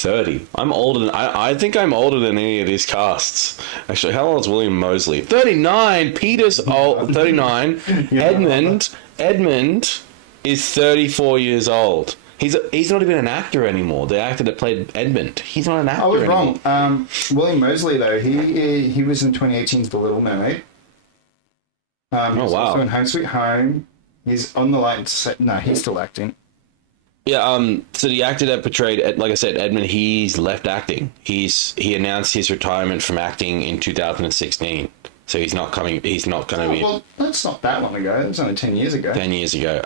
30. I think I'm older than any of these casts. Actually, how old is William Moseley? 39. Peter's old. 39. Edmund is 34 years old. He's not even an actor anymore. The actor that played Edmund. He's not an actor anymore. I was wrong. William Moseley, though, he was in 2018's The Little Mermaid. He's also in Home Sweet Home. He's on the line to say... No, he's still acting. Yeah, so the actor that portrayed, like I said, Edmund, he's left acting. He announced his retirement from acting in 2016. So he's not going to be... Well, that's not that long ago. It was only 10 years ago. 10 years ago.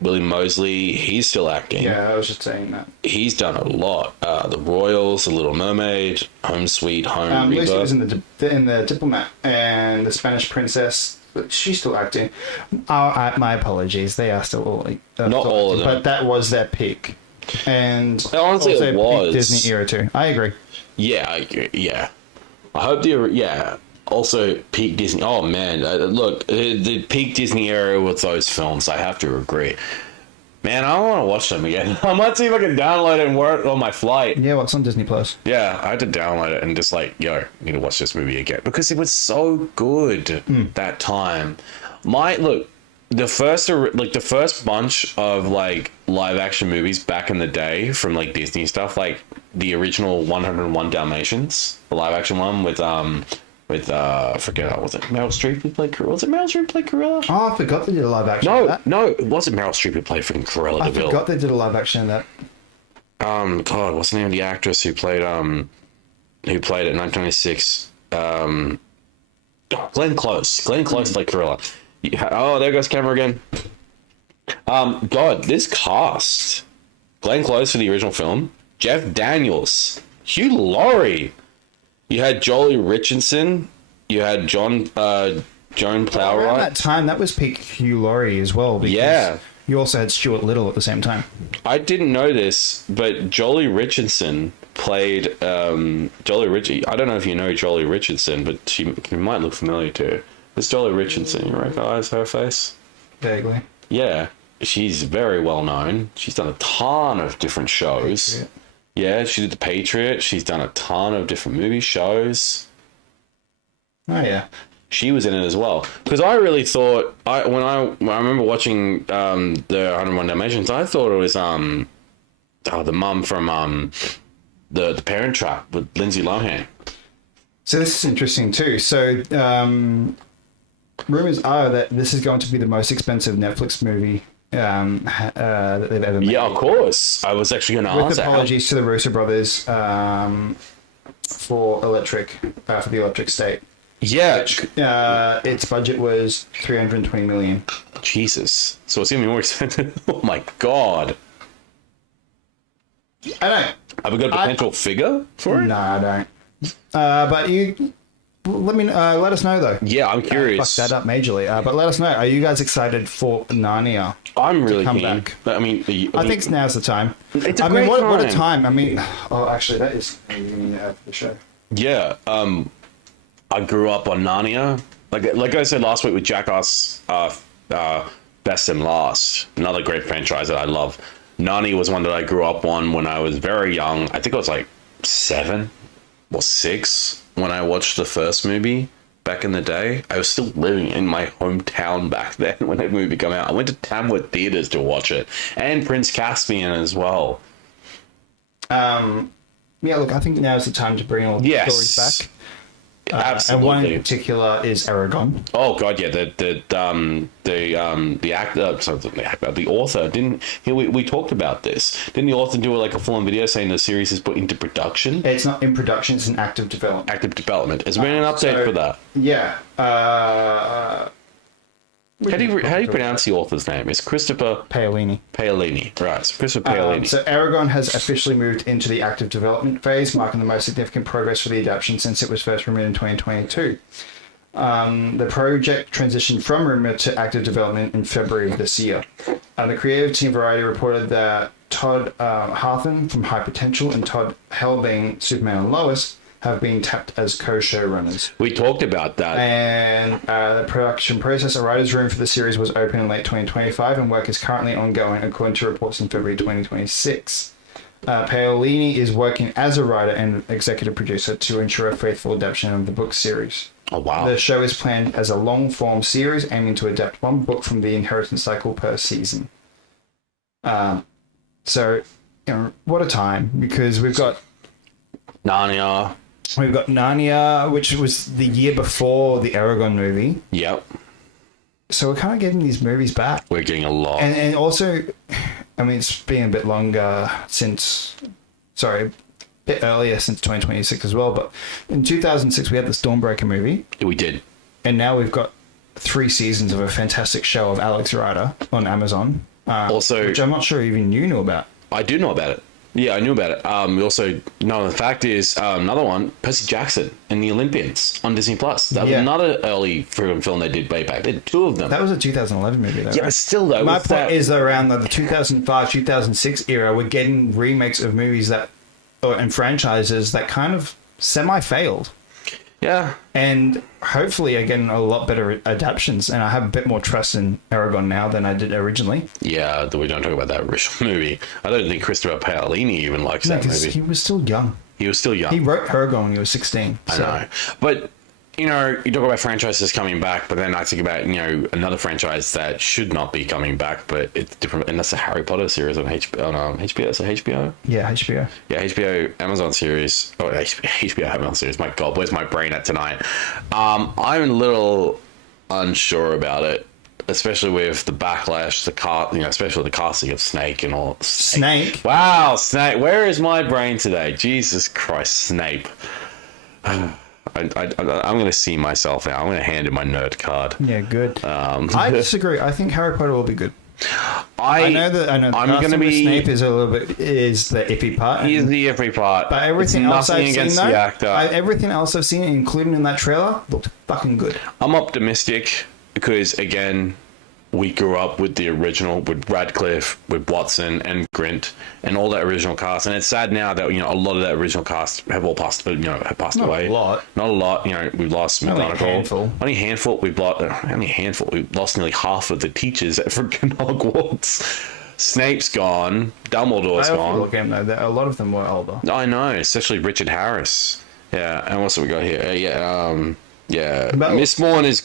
William Moseley, he's still acting. Yeah, I was just saying that. He's done a lot. The Royals, The Little Mermaid, Home Sweet Home, Lucy was in the Diplomat and The Spanish Princess. She's still acting. My apologies. They are still all... not all of them. But that was their peak. And honestly, also it was. Peak Disney era too. I agree. Yeah, I agree. Yeah. I hope also peak Disney. Oh, man. Look, the peak Disney era with those films, I have to agree. Man, I don't want to watch them again. I might see if I can download it and work on my flight. Yeah, what's on Disney Plus? Yeah, I had to download it and just I need to watch this movie again because it was so good that time. The first bunch of live action movies back in the day from Disney stuff, like the original 101 Dalmatians, the live action one with I forget, was it Meryl Streep who played Cruella? Was it Meryl Streep who played Cruella? Oh, I forgot they did a live action of that. No, it wasn't Meryl Streep who played freaking Cruella de Vil. I forgot they did a live action of that. God, what's the name of the actress who played it in 1996? Glenn Close. Glenn Close played Cruella. Oh, there goes camera again. God, this cast: Glenn Close for the original film, Jeff Daniels, Hugh Laurie. You had Jolie Richardson. You had Joan Plowright. Around that time, that was peak Hugh Laurie as well. Because you also had Stuart Little at the same time. I didn't know this, but Jolie Richardson played Jolie Richie. I don't know if you know Jolie Richardson, but she might look familiar too. It's Jolie Richardson. You recognize her face? Vaguely. Yeah, she's very well known. She's done a ton of different shows. Patriot. Yeah, she did The Patriot. She's done a ton of different movie shows. Oh yeah. She was in it as well. Because I really thought when I remember watching the 101 Dalmatians, I thought it was the mum from the Parent Trap with Lindsay Lohan. So this is interesting too. So rumors are that this is going to be the most expensive Netflix movie that they've ever made. Yeah, of course. I was actually going to ask that. With apologies to the Russo brothers for the Electric State. Yeah. Its budget was $320 million. Jesus. So it's going to be more expensive. Oh my God. I don't. Have we got a potential figure for it? No, I don't. But you let us know though. Yeah, I'm curious. Fuck that up majorly. But let us know. Are you guys excited for Narnia? I'm really come keen. Back? I mean, I think now's the time. It's a great time. What a time. I mean, actually, that is for the show. Yeah. I grew up on Narnia. Like I said last week with Jackass, Best and Last, another great franchise that I love. Narnia was one that I grew up on when I was very young. I think I was like 7 or 6 when I watched the first movie back in the day. I was still living in my hometown back then when that movie came out. I went to Tamworth Theatres to watch it, and Prince Caspian as well. Yeah, look, I think now's the time to bring all the stories back. Absolutely. And one in particular is Aragon. Oh God, yeah. The author didn't. We talked about this. Didn't the author do a full-on video saying the series is put into production? It's not in production. It's in active development. Active development. Has there been an update for that? Yeah. How do you pronounce the author's name? It's Christopher Paolini. Paolini, right? So Christopher Paolini. So Aragon has officially moved into the active development phase, marking the most significant progress for the adaptation since it was first rumored in 2022. The project transitioned from rumor to active development in February of this year. The creative team Variety reported that Todd Harthan from High Potential and Todd Helbing, Superman and Lois, have been tapped as co-showrunners. We talked about that. And the production process, a writer's room for the series was open in late 2025 and work is currently ongoing according to reports in February 2026. Paolini is working as a writer and executive producer to ensure a faithful adaptation of the book series. Oh, wow. The show is planned as a long-form series aiming to adapt one book from the inheritance cycle per season. So, what a time, because we've got Narnia. We've got Narnia, which was the year before the Aragon movie. Yep. So we're kind of getting these movies back. We're getting a lot. And also, I mean, it's been a bit longer a bit earlier since 2026 as well. But in 2006, we had the Stormbreaker movie. Yeah, we did. And now we've got 3 seasons of a fantastic show of Alex Rider on Amazon. Which I'm not sure even you knew about. I do know about it. Yeah, I knew about it. We also know the fact is another one, Percy Jackson and the Olympians on Disney Plus. That was another early film they did way back. They did 2 of them. That was a 2011 movie, though. Yeah, but still though. My point is around the 2005, 2006 era, we're getting remakes of movies and franchises that kind of semi-failed. Yeah. And hopefully are getting a lot better adaptations, and I have a bit more trust in Aragon now than I did originally. Yeah, we don't talk about that original movie. I don't think Christopher Paolini even likes that movie. He was still young. He was still young. He wrote Aragon when he was 16. I know. But, you talk about franchises coming back, but then I think about, another franchise that should not be coming back, but it's different, and that's the Harry Potter series on HBO. So HBO? Yeah, HBO. Yeah, HBO Amazon series. Oh, HBO Amazon series. My God, where's my brain at tonight? I'm a little unsure about it. especially with the backlash, especially the casting of Snake and all. Snake? Wow, Snake. Where is my brain today? Jesus Christ, Snape. I'm going to see myself now. I'm going to hand in my nerd card. Yeah, good. I disagree. I think Harry Potter will be good. I know the I'm going to be Snape is the iffy part. He's the iffy part. But everything else I've seen, the actor. Everything else I've seen, including in that trailer, looked fucking good. I'm optimistic because, again, we grew up with the original, with Radcliffe, with Watson and Grint, and all that original cast. And it's sad now that a lot of that original cast have all passed, away. Not a lot. We've lost McGonagall. Only a handful. We've lost nearly half of the teachers at freaking Hogwarts. Snape's gone. Dumbledore's gone. Again, though, a lot of them were older. I know, especially Richard Harris. Yeah, and what's we got here? Yeah, Mistborn is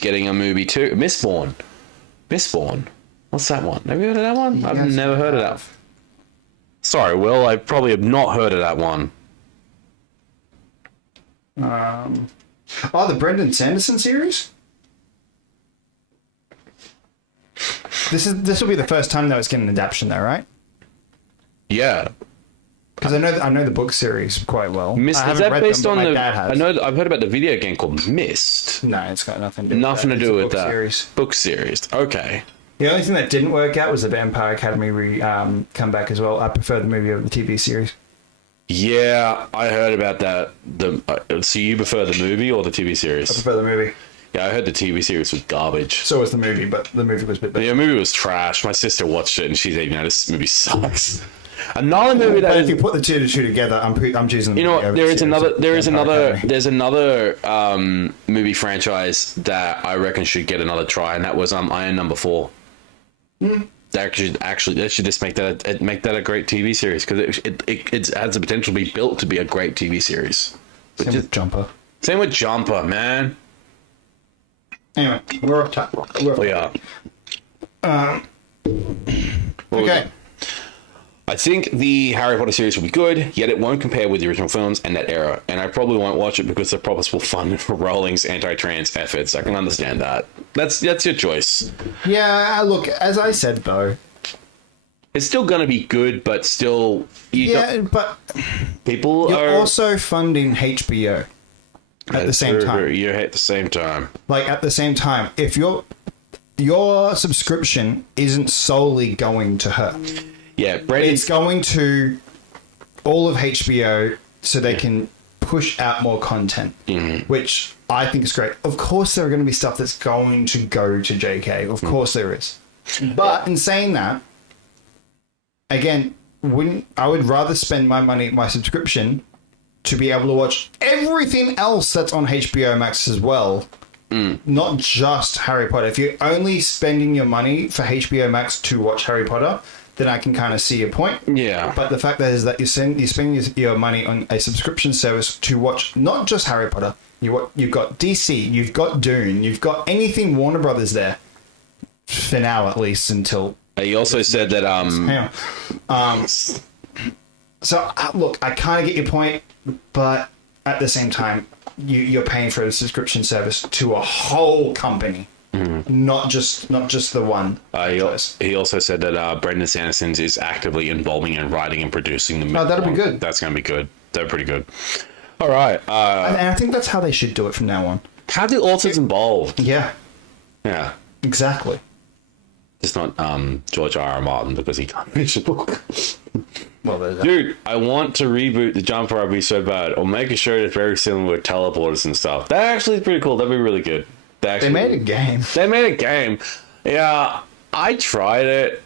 getting a movie too. Mistborn. What's that one? Have you heard of that one? I've never heard of that. Sorry, Will. I probably have not heard of that one. The Brendan Sanderson series. This will be the first time though it's getting an adaptation, though, right? Yeah. Because I know the book series quite well. Is that based on the? I know I've heard about the video game called Myst. No, it's got nothing to do with that. Series. Book series. Okay. The only thing that didn't work out was the Vampire Academy comeback as well. I prefer the movie over the TV series. Yeah, I heard about that. So you prefer the movie or the TV series? I prefer the movie. Yeah, I heard the TV series was garbage. So was the movie, but the movie was a bit better. Yeah, the movie was trash. My sister watched it and she said, this movie sucks. Another movie that if you put the two together, I'm choosing. You know what? There's another movie franchise that I reckon should get another try, and that was Iron Number 4. That should just make that a great TV series because it has the potential to be built to be a great TV series. Same with Jumper. Same with Jumper, man. Anyway, we're off topic. We are. Okay. I think the Harry Potter series will be good, yet it won't compare with the original films and that era, and I probably won't watch it because the promise will fund Rowling's anti-trans efforts. I can understand that. That's your choice. Yeah, look, as I said though, it's still going to be good, but still, but people you're are also funding HBO at the same time. You're at the same time. Like at the same time, if your subscription isn't solely going to her. Yeah, it's going to all of HBO so they can push out more content, which I think is great. Of course, there are going to be stuff that's going to go to JK. Of course, there is. But in saying that, again, I would rather spend my subscription to be able to watch everything else that's on HBO Max as well. Not just Harry Potter. If you're only spending your money for HBO Max to watch Harry Potter, then I can kind of see your point. Yeah. But the fact is that you're spending your money on a subscription service to watch not just Harry Potter. You've got DC, you've got Dune, you've got anything Warner Brothers there. For now, at least, until... He also said that... So, look, I kind of get your point, but at the same time, you're paying for a subscription service to a whole company. Not just the one. He also said that Brendan Sanderson is actively involving in writing and producing the movie. Oh, that'll be good. That's going to be good. They're pretty good. All right. And I think that's how they should do it from now on. Have the authors involved. Yeah. Yeah. Exactly. Just not George R.R. Martin because he can't finish the book. Well, dude, I want to reboot the Jumper RP so bad, or make a show that's very similar with teleporters and stuff. That actually is pretty cool. That'd be really good. They made a game. They made a game. Yeah, I tried it.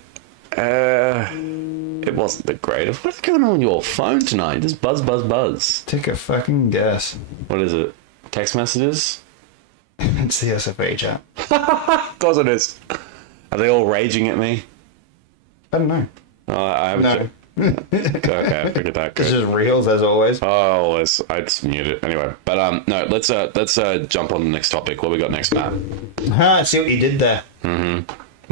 It wasn't the greatest. What's going on your phone tonight? Just buzz. Take a fucking guess. What is it? Text messages? It's the SFH app. Of course it is. Are they all raging at me? I don't know. I haven't. Okay, I figured that. It's just reels as always. Oh, I just mute it anyway. But no, let's jump on the next topic. What we got next, Matt? I see what you did there.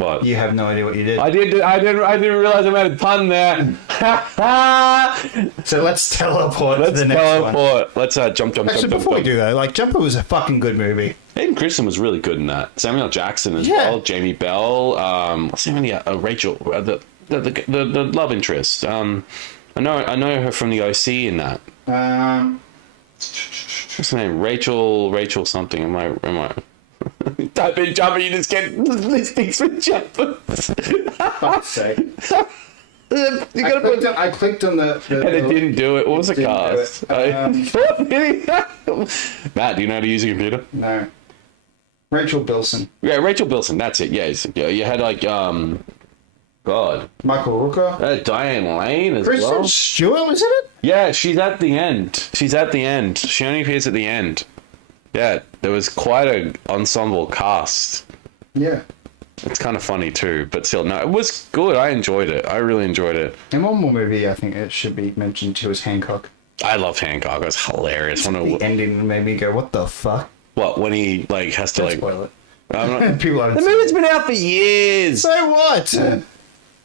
What? You have no idea what you did. I didn't realize I made a pun there. So let's teleport to the next one. Let's jump. Actually, before we do that, like Jumper was a fucking good movie. Hayden Christensen was really good in that. Samuel Jackson as well. Jamie Bell. What's her name? Rachel. The love interest. I know her from the OC in that. What's her name? Rachel something. Am I? Type in Jumper, you just get listings for Jumper. Fuck's sake. I clicked on the and it didn't do it. What was the cast? Matt, do you know how to use a computer? No. Rachel Bilson. Yeah, Rachel Bilson. That's it. Yeah, you had like God. Michael Rooker. Diane Lane as Kristen well. Stewart was in it? Yeah, she's at the end. She only appears at the end. Yeah, there was quite an ensemble cast. Yeah. It's kind of funny too, but still, no, it was good. I enjoyed it. I really enjoyed it. And one more movie I think it should be mentioned too is Hancock. I love Hancock. It was hilarious. The ending made me go, what the fuck? What, when he like has to spoil it. People the movie's been out for years. So what?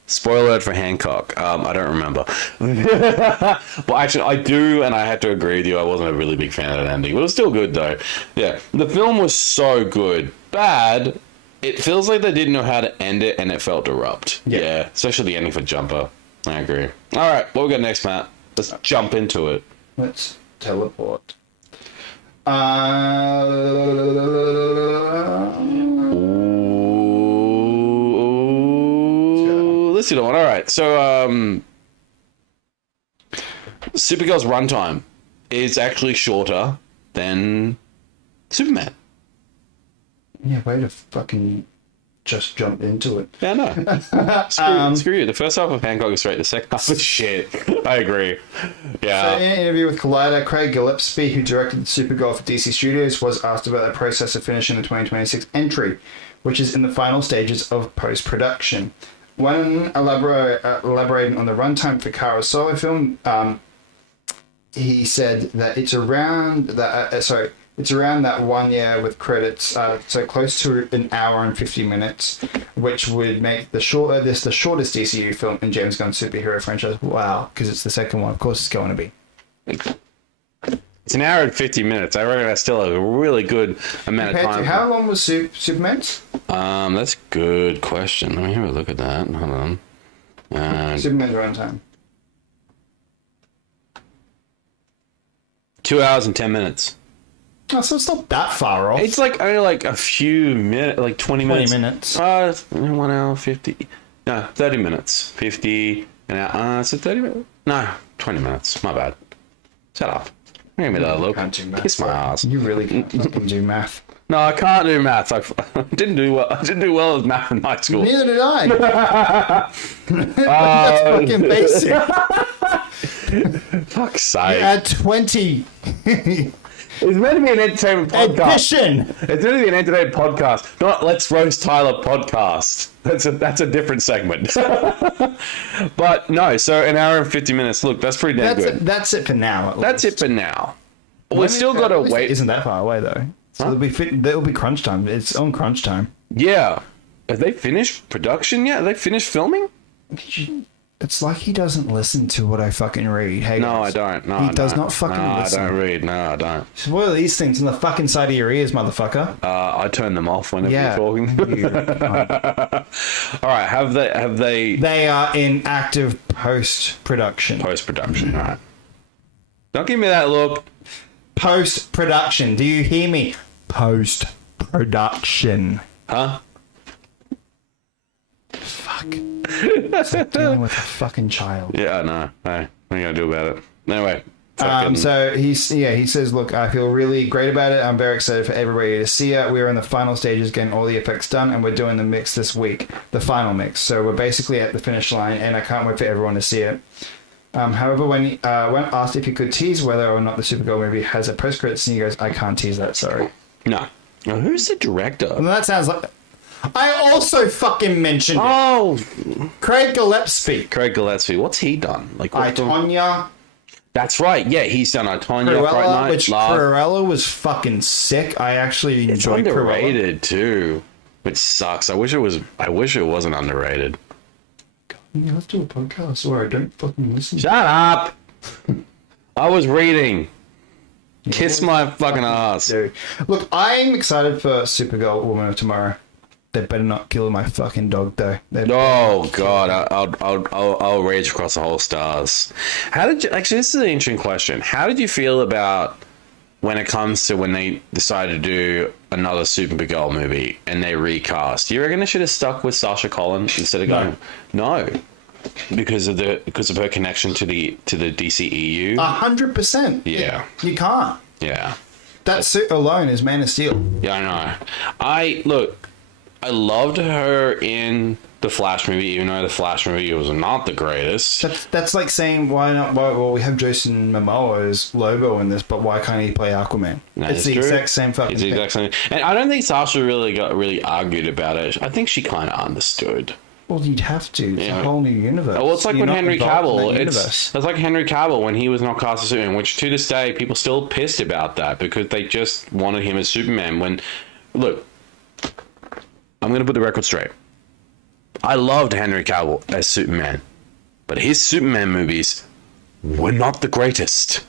Spoiler alert for Hancock. I don't remember. Well, actually, I do, and I had to agree with you. I wasn't a really big fan of that ending. But it was still good, though. Yeah, the film was so good. Bad. It feels like they didn't know how to end it, and it felt abrupt. Yeah, especially the ending for Jumper. I agree. All right, what we got next, Matt? Let's jump into it. Let's teleport. Let's do that one. All right. So, Supergirl's runtime is actually shorter than Superman. Yeah, way to fucking just jump into it. Yeah, no. Screw you. The first half of Hancock is straight. The second half is shit. I agree. Yeah. So, in an interview with Collider, Craig Gillespie, who directed Supergirl for DC Studios, was asked about the process of finishing the 2026 entry, which is in the final stages of post-production. When elaborating on the runtime for Kara's solo film, he said that it's around that. It's around that 1 year with credits, so close to an hour and 50 minutes, which would make the shortest DCU film in James Gunn's superhero franchise. Wow, because it's the second one. Of course, it's going to be. It's an hour and 50 minutes. I reckon that's still a really good amount of time. How long was Superman's? That's a good question. Let me have a look at that. Hold on. Superman's runtime. 2 hours and 10 minutes. Oh, so it's not that far off. It's like only like a few minutes, like 20 minutes. 20 minutes. 1 hour, 50. No, 30 minutes. 50 an hour. Is it 30 minutes? No, 20 minutes. My bad. Shut up. Give me that look. Kiss my ass. You really can't fucking do math. No, I can't do maths. I didn't do well. I didn't do well with math in high school. Neither did I. That's fucking basic. Fuck's sake. You had 20. It's meant to be an entertainment podcast. Addition. It's meant to be an entertainment podcast, not Let's Roast Tyler podcast. That's a different segment. But no, so an hour and 50 minutes. Look, that's pretty damn good. That's it for now. That's it for now. We've still got to wait. It isn't that far away though. So there'll be crunch time. It's on crunch time. Yeah. Have they finished production yet? Have they finished filming? It's like he doesn't listen to what I fucking read. Hey, no, I don't. No, he does not fucking listen. I don't read. No, I don't. So what are these things in the fucking side of your ears, motherfucker? I turn them off whenever you're talking. All right. Have they? They are in active post-production. Post-production. All right. Don't give me that look. Post-production. Do you hear me? Post-production. Huh? Fuck. Stop dealing with a fucking child. Yeah, I know. Hey, what are you gonna do about it? Anyway. So he says, look, I feel really great about it. I'm very excited for everybody to see it. We're in the final stages getting all the effects done, and we're doing the mix this week, the final mix. So we're basically at the finish line, and I can't wait for everyone to see it. However, when asked if he could tease whether or not the Supergirl movie has a post-credit scene, he goes, I can't tease that, sorry. No. Now, who's the director? Well, that sounds like... I also fucking mentioned it. Craig Gillespie. What's he done? Like I, Tonya. That's right. Yeah, he's done I, Tonya, Cruella, Fright Night, which Cruella was fucking sick. I actually enjoyed Cruella. It's underrated too. which sucks. I wish it wasn't underrated. Yeah, let's do a podcast where I don't fucking listen. Shut up! I was reading. Kiss my fucking ass. Dude. Look, I'm excited for Supergirl Woman of Tomorrow. They better not kill my fucking dog though. Oh god, I'll rage across the whole stars. How did you? Actually, this is an interesting question. How did you feel about when it comes to when they decided to do another Supergirl movie and they recast? Do you reckon they should have stuck with Sasha Collins instead of going no? Because of her connection to the DCEU. 100%. Yeah, you can't. Yeah, that suit alone is Man of Steel. Yeah, I know. I loved her in the Flash movie, even though the Flash movie was not the greatest. That's like saying why not? Well, we have Jason Momoa as Lobo in this, but why can't he play Aquaman? It's the exact same fucking thing. It's the exact same. And I don't think Sasha really argued about it. I think she kind of understood. Well, you'd have to. It's a whole new universe. Well, it's like when Henry Cavill. It's like Henry Cavill when he was not cast as Superman, which to this day people still pissed about that because they just wanted him as Superman. When, look, I'm gonna put the record straight. I loved Henry Cavill as Superman, but his Superman movies were not the greatest.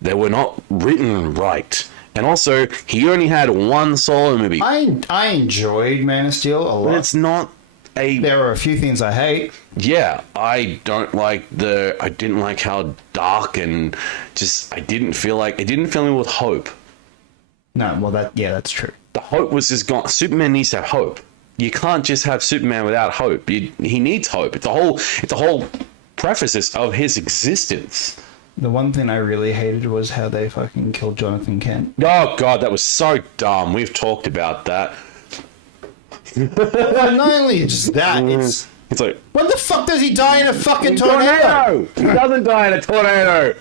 They were not written right. And also, he only had one solo movie. I enjoyed Man of Steel a lot. But it's not a... There are a few things I hate. Yeah, I didn't like how dark and just... It didn't fill me with hope. No, well, that's true. The hope was just gone. Superman needs to have hope. You can't just have Superman without hope. He needs hope. It's the whole preface of his existence. The one thing I really hated was how they fucking killed Jonathan Kent. Oh god, that was so dumb. We've talked about that. Not only just that, it's like, when the fuck does he die in a fucking tornado? He doesn't die in a tornado.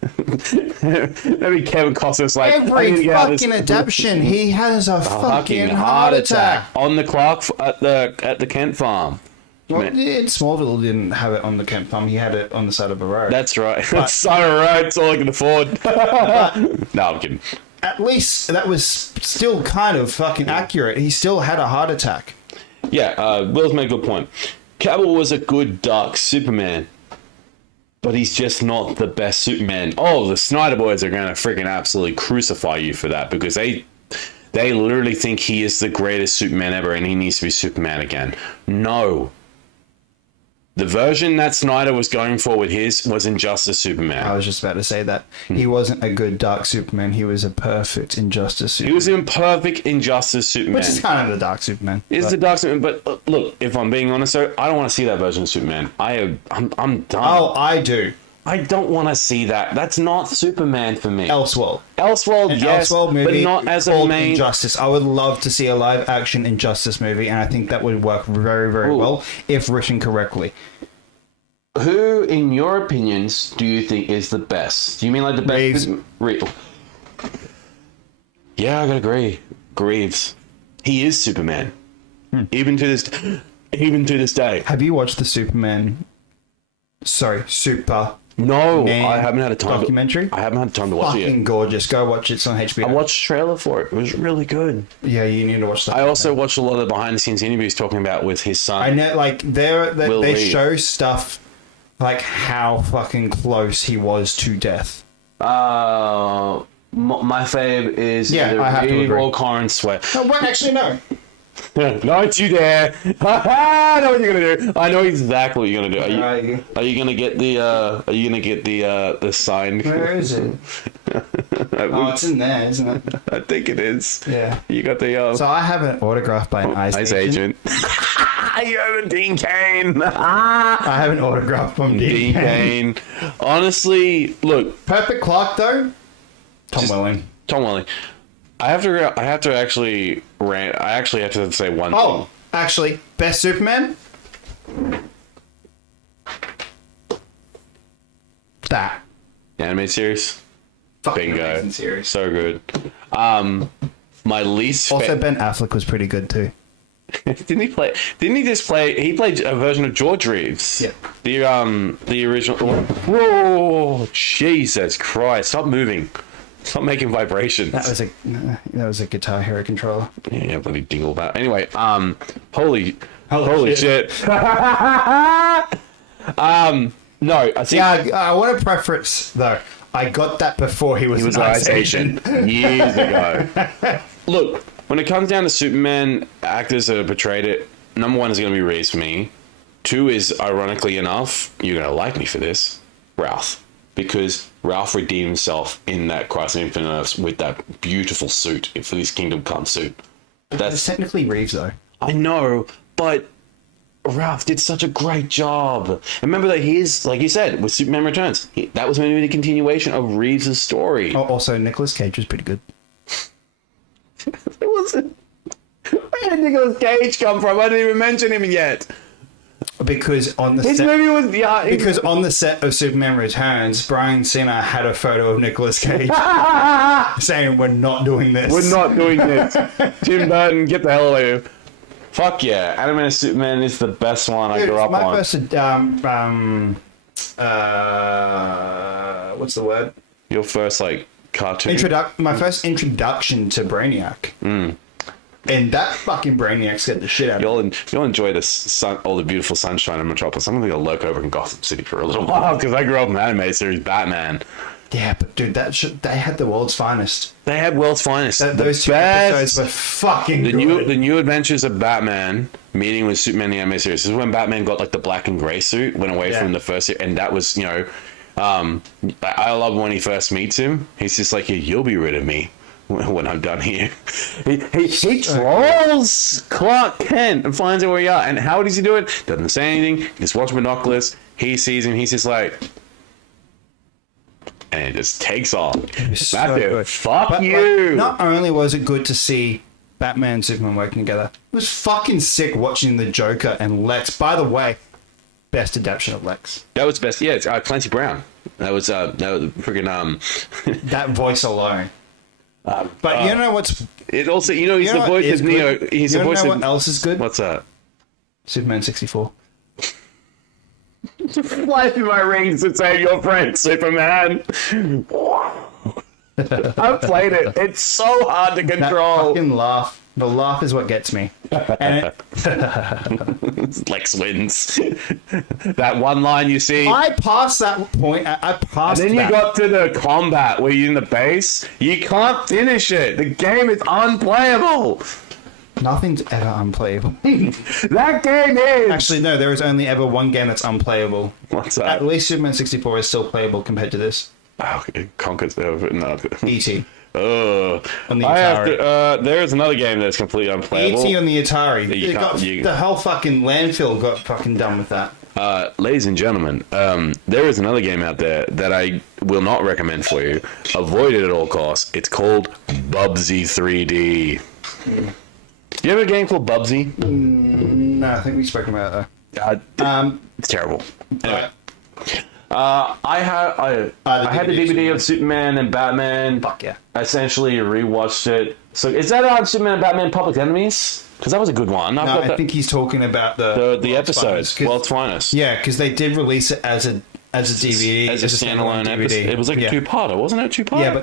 Maybe Kevin Costner's like every fucking adaptation. He has a fucking heart attack on the Clark at the Kent farm. Well, in Smallville didn't have it on the Kent farm. He had it on the side of a road. That's right. Side of a road. It's all I can afford. No, I'm kidding. At least that was still kind of fucking accurate. He still had a heart attack. Yeah, Will's made a good point. Cavill was a good dark Superman. But he's just not the best Superman. Oh, the Snyder Boys are going to freaking absolutely crucify you for that because they literally think he is the greatest Superman ever and he needs to be Superman again. No. The version that Snyder was going for with his was Injustice Superman. I was just about to say that. He wasn't a good dark Superman. He was a perfect Injustice Superman. He was an imperfect Injustice Superman. Which is kind of the dark Superman. It's the dark Superman. But look, if I'm being honest, though, I don't want to see that version of Superman. I'm done. Oh, I do. I don't want to see that. That's not Superman for me. Elseworld, yes, Elseworld movie, but not as a main... Injustice. I would love to see a live-action Injustice movie, and I think that would work very, very well if written correctly. Who, in your opinions, do you think is the best? Do you mean like the best? Reeves. Yeah, I gotta agree. Reeves. He is Superman. Even to this day. Have you watched the Superman? Sorry, Super. No, I haven't had a time. Documentary. I haven't had time to watch it yet. Fucking gorgeous. Go watch it. It's on HBO. I watched the trailer for it. It was really good. Yeah, you need to watch that. I also watched a lot of the behind-the-scenes interviews talking about with his son. I know, like they show stuff like how fucking close he was to death. My fave is I have to agree. Or Corin Sweat. No, wait, actually no. Don't you dare! I know what you're gonna do. I know exactly what you're gonna do. Are you gonna get the? Are you gonna get the sign? Where is it? Oh, it's in there, isn't it? I think it is. Yeah. You got the. So I have an autograph by an ice agent. You have a Dean Cain. I have an autograph from Dean Cain. Honestly, look. Perfect Clark though. Tom Welling. I have to actually rant. I actually have to say one thing. Oh, actually, best Superman? That. The animated series? Bingo. Series. So good. My least... Also, Ben Affleck was pretty good too. Didn't he played a version of George Reeves. Yeah. The original... Whoa! Jesus Christ. Stop moving. Stop making vibrations. That was a Guitar Hero controller. Yeah, bloody dinglebat. Anyway, holy shit. No, I think... Yeah, I want to preference, though. I got that before he was an Ice Asian. Years ago. Look, when it comes down to Superman, actors that have portrayed it, number one is going to be Reeves for me. Two is, ironically enough, you're going to like me for this, Ralph. Because Ralph redeemed himself in that Crisis on Infinite Earths with that beautiful suit, for this Kingdom Come suit. That's technically Reeves, though. I know, but Ralph did such a great job. And remember that like you said, with Superman Returns, that was meant to be the continuation of Reeves' story. Oh, also, Nicolas Cage was pretty good. It wasn't. Where did Nicolas Cage come from? I didn't even mention him yet. Because on the on the set of Superman Returns, Bryan Singer had a photo of Nicolas Cage saying, "We're not doing this. We're not doing this." Tim Burton, get the hell away. Fuck yeah, Animated Superman is the best one I grew up on. My first, what's the word? Your first cartoon. My first introduction to Brainiac. And that fucking Brainiac scared the shit out of me. You'll enjoy all the beautiful sunshine in Metropolis. I'm gonna go lurk over in Gotham City for a little while because I grew up in the animated series Batman. Yeah, but dude, they had the world's finest. They had world's finest. Those two episodes were fucking good. The new adventures of Batman, meeting with Superman in the animated series. This is when Batman got the black and grey suit, went away from the first, and that was I love when he first meets him. He's just like, "You'll be rid of me when I'm done here." He trolls Clark Kent and finds out where you are. And how does he do it? Doesn't say anything. He just watches binoculars. He sees him. He's just like, and it just takes off. So fuck you. Not only was it good to see Batman and Superman working together, it was fucking sick watching the Joker and Lex. By the way, best adaptation of Lex. That was best. Yeah, it's Clancy Brown. That was freaking that voice alone. But you know what's... It also, he's the voice of Neo. He's the voice of... what else is good? What's that? Superman 64. Fly through my rings and save your friend, Superman. I've played it. It's so hard to control. That fucking laugh. The laugh is what gets me. And Lex wins. That one line you see. I passed that point. I passed. And then you got to the combat where you're in the base. You can't finish it. The game is unplayable. Nothing's ever unplayable. That game is. Actually, no. There is only ever one game that's unplayable. What's that? At least Superman 64 is still playable compared to this. Oh, it conquers the E.T. Oh, on the Atari. There is another game that's completely unplayable. E.T. on the Atari. The whole fucking landfill got fucking done with that. Ladies and gentlemen, there is another game out there that I will not recommend for you. Avoid it at all costs. It's called Bubsy 3D. Do you have a game called Bubsy? No, I think we've spoken about that. It's terrible. Anyway. I had the DVD of Superman and Batman. Fuck yeah. Essentially rewatched it. So is that Superman and Batman Public Enemies? Because that was a good one. No, I think he's talking about the episodes, World's Finest. Yeah, because they did release it as a DVD, as a standalone episode. It was like a two-parter, wasn't it? A two-parter. Yeah, but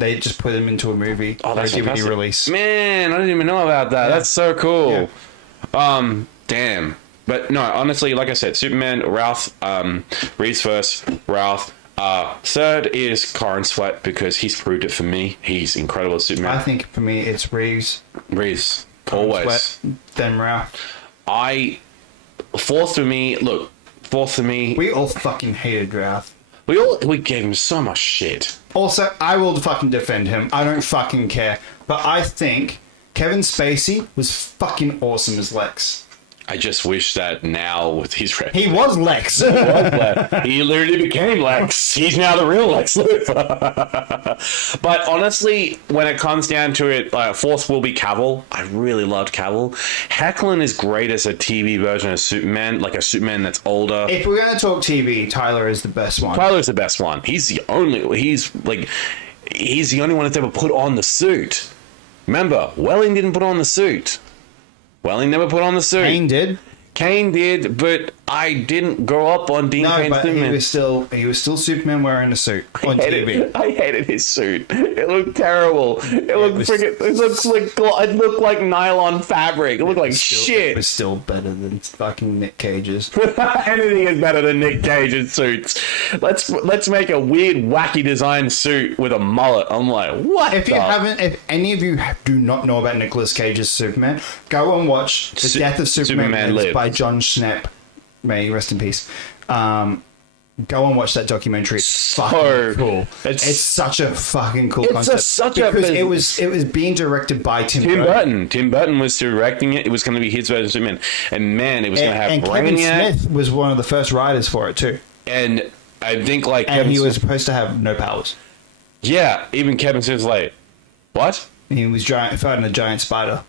they just put them into a movie. Oh, that's a DVD release. Man, I didn't even know about that. Yeah. That's so cool. Yeah. Damn. But no, honestly, like I said, Superman, Ralph, Reed's first, Ralph. Third is Corin Sweat because he's proved it for me. He's incredible as Superman. I think for me it's Reeves. Always. Sweat, then Ralph. Fourth for me. We all fucking hated Ralph. We gave him so much shit. Also, I will fucking defend him. I don't fucking care. But I think Kevin Spacey was fucking awesome as Lex. I just wish that now with his... He was Lex. He literally became Lex. He's now the real Lex Luthor. But honestly, when it comes down to it, fourth will be Cavill. I really loved Cavill. Hecklin is great as a TV version of Superman, like a Superman that's older. If we're going to talk TV, Tyler is the best one. Tyler's the best one. He's the only one that's ever put on the suit. Remember, Welling didn't put on the suit. Welling never put on the suit. Kane did, but I didn't grow up on Dean Cain's Superman. He was still Superman wearing a suit on TV. I hated his suit. It looked terrible. It looked like nylon fabric. It looked like shit. It was still better than fucking Nick Cage's. Anything is better than Nick Cage's suits. Let's make a weird, wacky design suit with a mullet. I'm like, what? If any of you do not know about Nicolas Cage's Superman, go and watch The Death of Superman Lives by John Schnepp. May he rest in peace. Go and watch that documentary. It's fucking cool. It's such a fucking cool concept. Because it was being directed by Tim Burton. Tim Burton was directing it. It was going to be his version of Superman. And man, it was going to have Brainiac. Kevin Smith was one of the first writers for it too. And I think he was supposed to have no powers. Yeah, even Kevin Smith's like, what? And he was fighting a giant spider.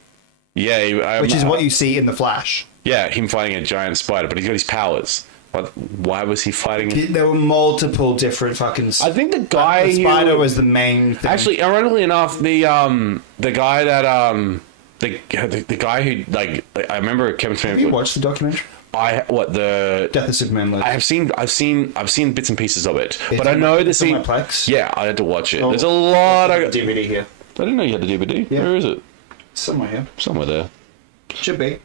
Yeah, which is what you see in The Flash. Yeah, him fighting a giant spider, but he's got his powers. Why was he fighting? There were multiple different fucking. I think the spider was the main thing. Actually, ironically enough, the guy that the guy who I remember Kevin Smith. Have you watched the documentary? The Death of Superman Lives? I've seen bits and pieces of it, but I know the scene. Yeah, I had to watch it. There's a lot of DVD here. I didn't know you had the DVD. Yeah. Where is it? Somewhere here. Somewhere there. Should be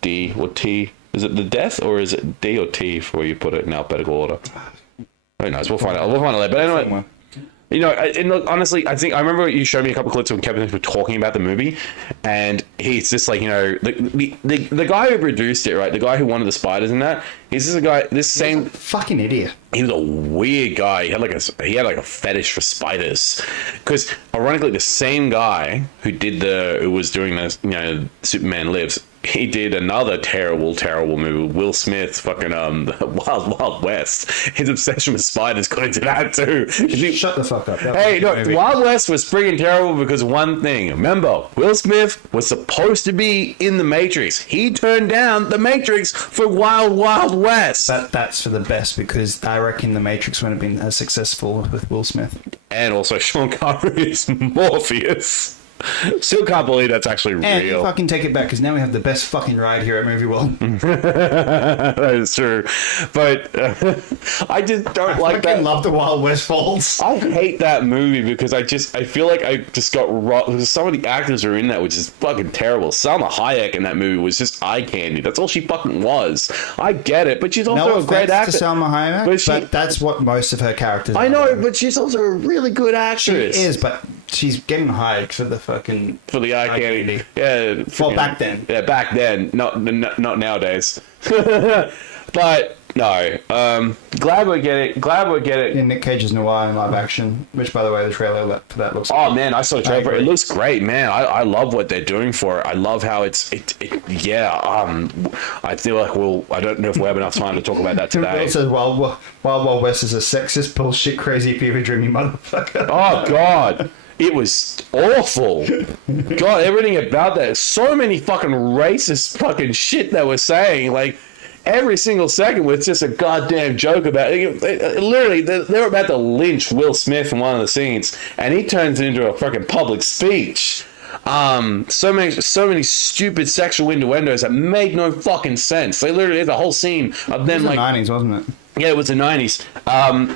D or T. Is it the death or is it D or T for where you put it in alphabetical order? Who knows? We'll find out. We'll find out later. But anyway, and look, honestly, I remember you showed me a couple clips when Kevin was talking about the movie, and he's just like, the guy who produced it, right? The guy who wanted the spiders in that. He's just a guy. He's a fucking idiot. He was a weird guy. He had like a fetish for spiders, because ironically, the same guy who was doing this, Superman Lives. He did another terrible movie. Will Smith, fucking Wild West. His obsession with spiders got into that too. Shut the fuck up. Wild West was freaking terrible because of one thing. Remember, Will Smith was supposed to be in The Matrix. He turned down The Matrix for Wild West. That's for the best, because I reckon The Matrix wouldn't have been as successful with Will Smith. And also Sean Connery is Morpheus. Still can't believe that's actually real. And fucking take it back, because now we have the best fucking ride here at Movie World. That is true, but I just don't like that. I love the Wild West Falls. I hate that movie because I feel like I just got robbed. Some of the actors are in that, which is fucking terrible. Salma Hayek in that movie was just eye candy. That's all she fucking was. I get it, but she's also a great actor. To Salma Hayek, but that's what most of her characters. I know, but she's also a really good actress. She is, but she's getting hired for the eye candy. Yeah. Well, back then. Yeah, back then. Not nowadays. But no. Glad we're getting. Yeah, Nick Cage's Noir in live action, which, by the way, the trailer for that looks. Oh man, I saw the trailer. It looks great, man. I love what they're doing for it. I love how yeah. I feel like I don't know if we'll have enough time to talk about that today. It says Wild West is a sexist, bullshit, crazy, fever dreamy motherfucker. Oh god. It was awful. God, everything about that. So many fucking racist fucking shit they were saying. Like, every single second was just a goddamn joke about it. Literally, they were about to lynch Will Smith in one of the scenes, and he turns it into a fucking public speech. So many stupid sexual innuendos that made no fucking sense. They literally, there's a whole scene of them like... It was the 90s, wasn't it? Yeah, it was the 90s.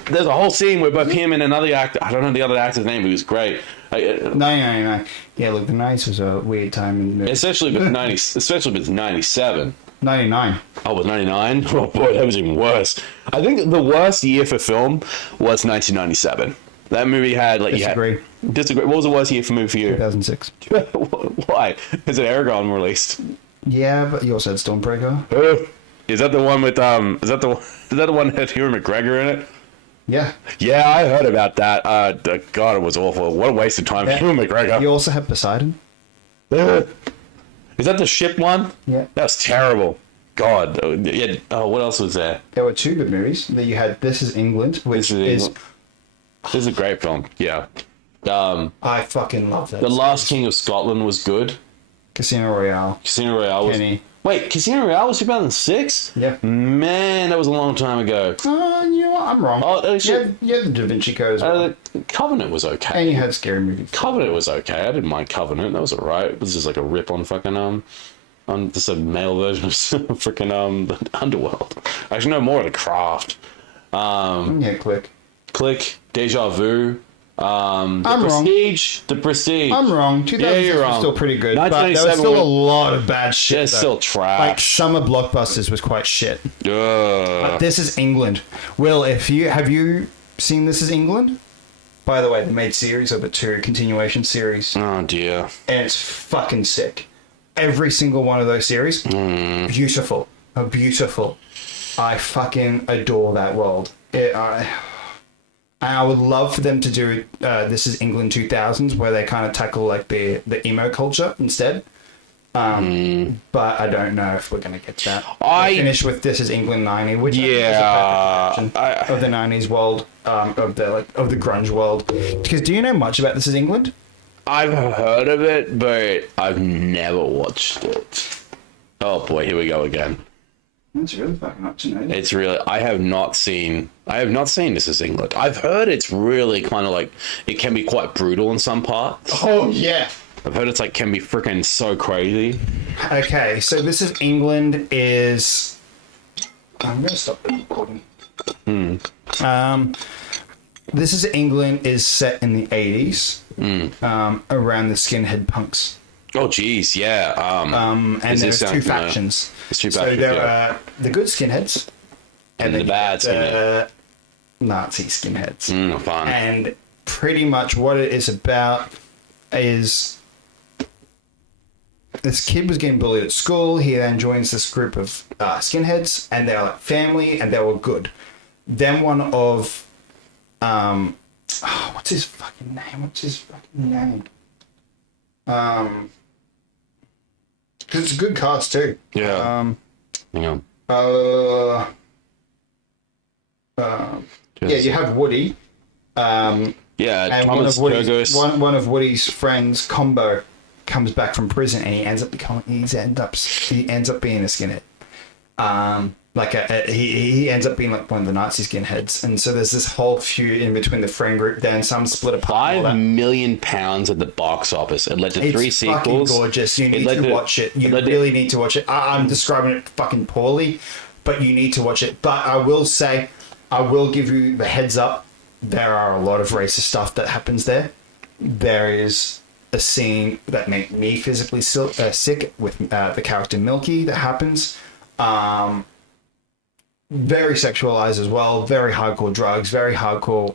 There's a whole scene where both him and another actor, I don't know the other actor's name, but he was great. No. Yeah, look, the 90s was a weird time. Especially if it's 97. 99. Oh, it was 99? Oh boy, that was even worse. I think the worst year for film was 1997. That movie had Disagree. Disagree. What was the worst year for movie for you? 2006. Why? Is it Aragon released? Yeah, but you also had Stormbreaker. Is that the one with is that the one that had Ewan McGregor in it? Yeah. Yeah, I heard about that. God, it was awful. What a waste of time for Ewan McGregor. You also have Poseidon. Is that the ship one? Yeah. That was terrible. God. Yeah. Oh, what else was there? There were two good movies. That you had This Is England, which is This is a great film. Yeah. I fucking love that. The Last King of Scotland was good. Casino Royale. Casino Royale was... Kenny. Wait, Casino Royale was 2006? Yeah. Man, that was a long time ago. You know what? I'm wrong. Oh, you had the Da Vinci Code as well. Covenant was okay. And you had Scary Movie. Covenant was okay. I didn't mind Covenant. That was alright. It was just like a rip on fucking Just a male version of freaking the Underworld. Actually, no, more of the Craft. Click, Deja Vu. The Prestige. I'm wrong. 2006 was still pretty good, but there was still a lot of bad shit. There's still trash. Like Summer Blockbusters was quite shit. But This Is England. Will, have you seen This Is England? By the way, they made series of it too, continuation series. Oh dear. And it's fucking sick. Every single one of those series, beautiful. Beautiful. I fucking adore that world. I would love for them to do This Is England 2000s, where they kind of tackle like the emo culture instead. But I don't know if we're going to get that. I finish with This Is England 90, which is a perfect of the 90s world, of the grunge world. Because do you know much about This Is England? I've heard of it, but I've never watched it. Oh boy, here we go again. It's really fucking up to know. It's really. I have not seen This Is England. I've heard it's really kind of like it can be quite brutal in some parts. Oh yeah. I've heard it's like can be freaking so crazy. Okay, so This Is England is. I'm gonna stop the recording. This Is England is set in the 80s, around the skinhead punks. Oh geez, yeah. And there's two factions. So there are the good skinheads and the bad skinheads. Nazi skinheads. Fun. And pretty much what it is about is this kid was getting bullied at school. He then joins this group of skinheads, and they're like family, and they were good. Then one of what's his fucking name? Because it's a good cast too. Yeah. Yeah, you have Woody. And Thomas one of Woody's friends, Combo, comes back from prison, and he ends up being a skinhead. He ends up being like one of the Nazi skinheads, and so there's this whole feud in between the friend group. Then some split apart. £5 million at the box office. It led to 3 sequels. It's fucking gorgeous. You need to watch it. You really need to watch it. I'm describing it fucking poorly, but you need to watch it. But I will say, I will give you the heads up. There are a lot of racist stuff that happens there. There is a scene that made me physically sick with the character Milky that happens. Very sexualized as well, very hardcore drugs, very hardcore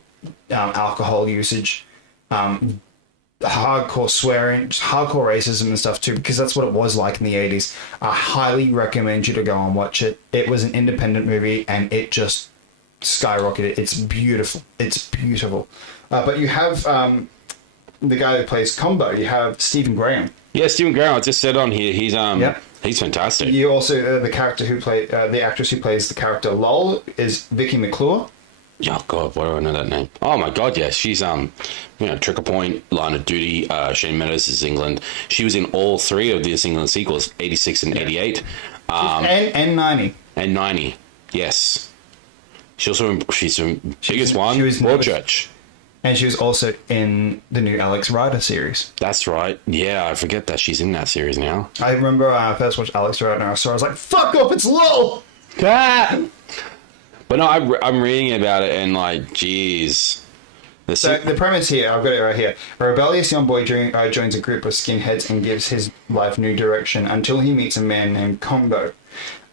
alcohol usage, hardcore swearing, just hardcore racism and stuff too, because that's what it was like in the 80s. I highly recommend you to go and watch it. It was an independent movie, and it just skyrocketed. It's beautiful. But you have the guy who plays Combo. You have Stephen Graham. Yeah, Stephen Graham. I just said on here, he's He's fantastic. You also the character who played the actress who plays the character Lol is Vicky McClure. Oh God, why do I know that name? Oh my God, yes, she's Trigger Point, Line of Duty, Shane Meadows is England. She was in all 3 of these England sequels, 86 and 88, and 90. And 90, yes. She's the biggest one, Broadchurch. And she was also in the new Alex Rider series. That's right. Yeah, I forget that she's in that series now. I remember when I first watched Alex Rider, and I was like, "Fuck off! It's Lol." Ah! But no, I'm reading about it, and like, geez. So the premise here, I've got it right here. A rebellious young boy joins a group of skinheads and gives his life new direction until he meets a man named Combo,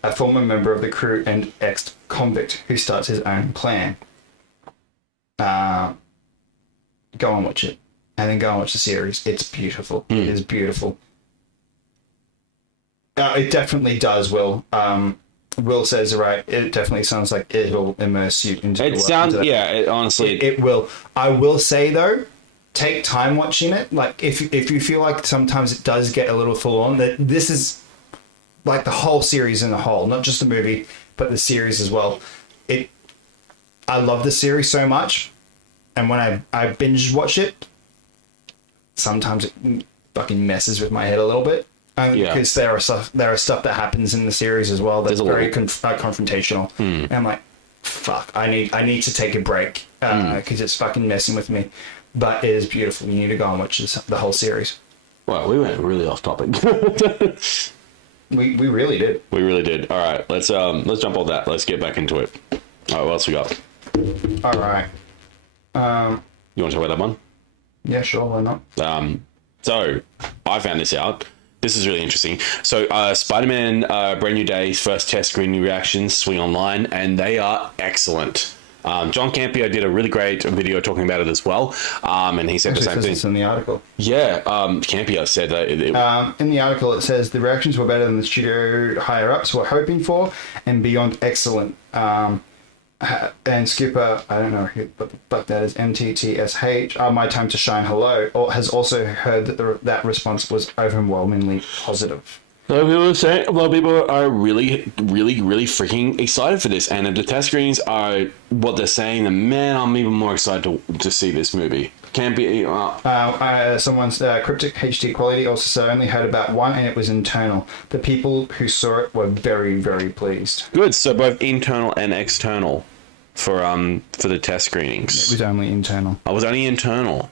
a former member of the crew and ex-convict who starts his own clan. Go and watch it, and then go and watch the series. It's beautiful. It is beautiful. It definitely does, Will. Will says right. It definitely sounds like it'll immerse you into it. Honestly, it will. I will say though, take time watching it. Like if you feel like sometimes it does get a little full on, that this is like the whole series in a whole, not just the movie, but the series as well. I love the series so much. And when I binge watch it, sometimes it fucking messes with my head a little bit. Because there are stuff that happens in the series as well that's very confrontational. And I'm like, fuck, I need to take a break because it's fucking messing with me. But it is beautiful. You need to go and watch the whole series. Well, we went really off topic. We really did. We really did. All right, let's jump on that. Let's get back into it. All right, what else we got? All right. You want to talk about that one? Yeah, sure. Why not? So I found this out. This is really interesting. So Spider-Man Brand New Day's first test screening reactions swing online, and they are excellent. John Campea did a really great video talking about it as well, and he said the same thing. It's in the article. Yeah, Campea said that. In the article, it says the reactions were better than the studio higher-ups were hoping for, and beyond excellent. And Skipper, I don't know who, but that is MTTSH, My Time to Shine Hello, or has also heard that that response was overwhelmingly positive. A lot of people are really, really, really freaking excited for this, and if the test screenings are what they're saying, then man, I'm even more excited to see this movie. Can't be. Someone's cryptic HD quality also said I only heard about one, and it was internal. The people who saw it were very, very pleased. Good. So both internal and external for the test screenings. It was only internal. I was only internal.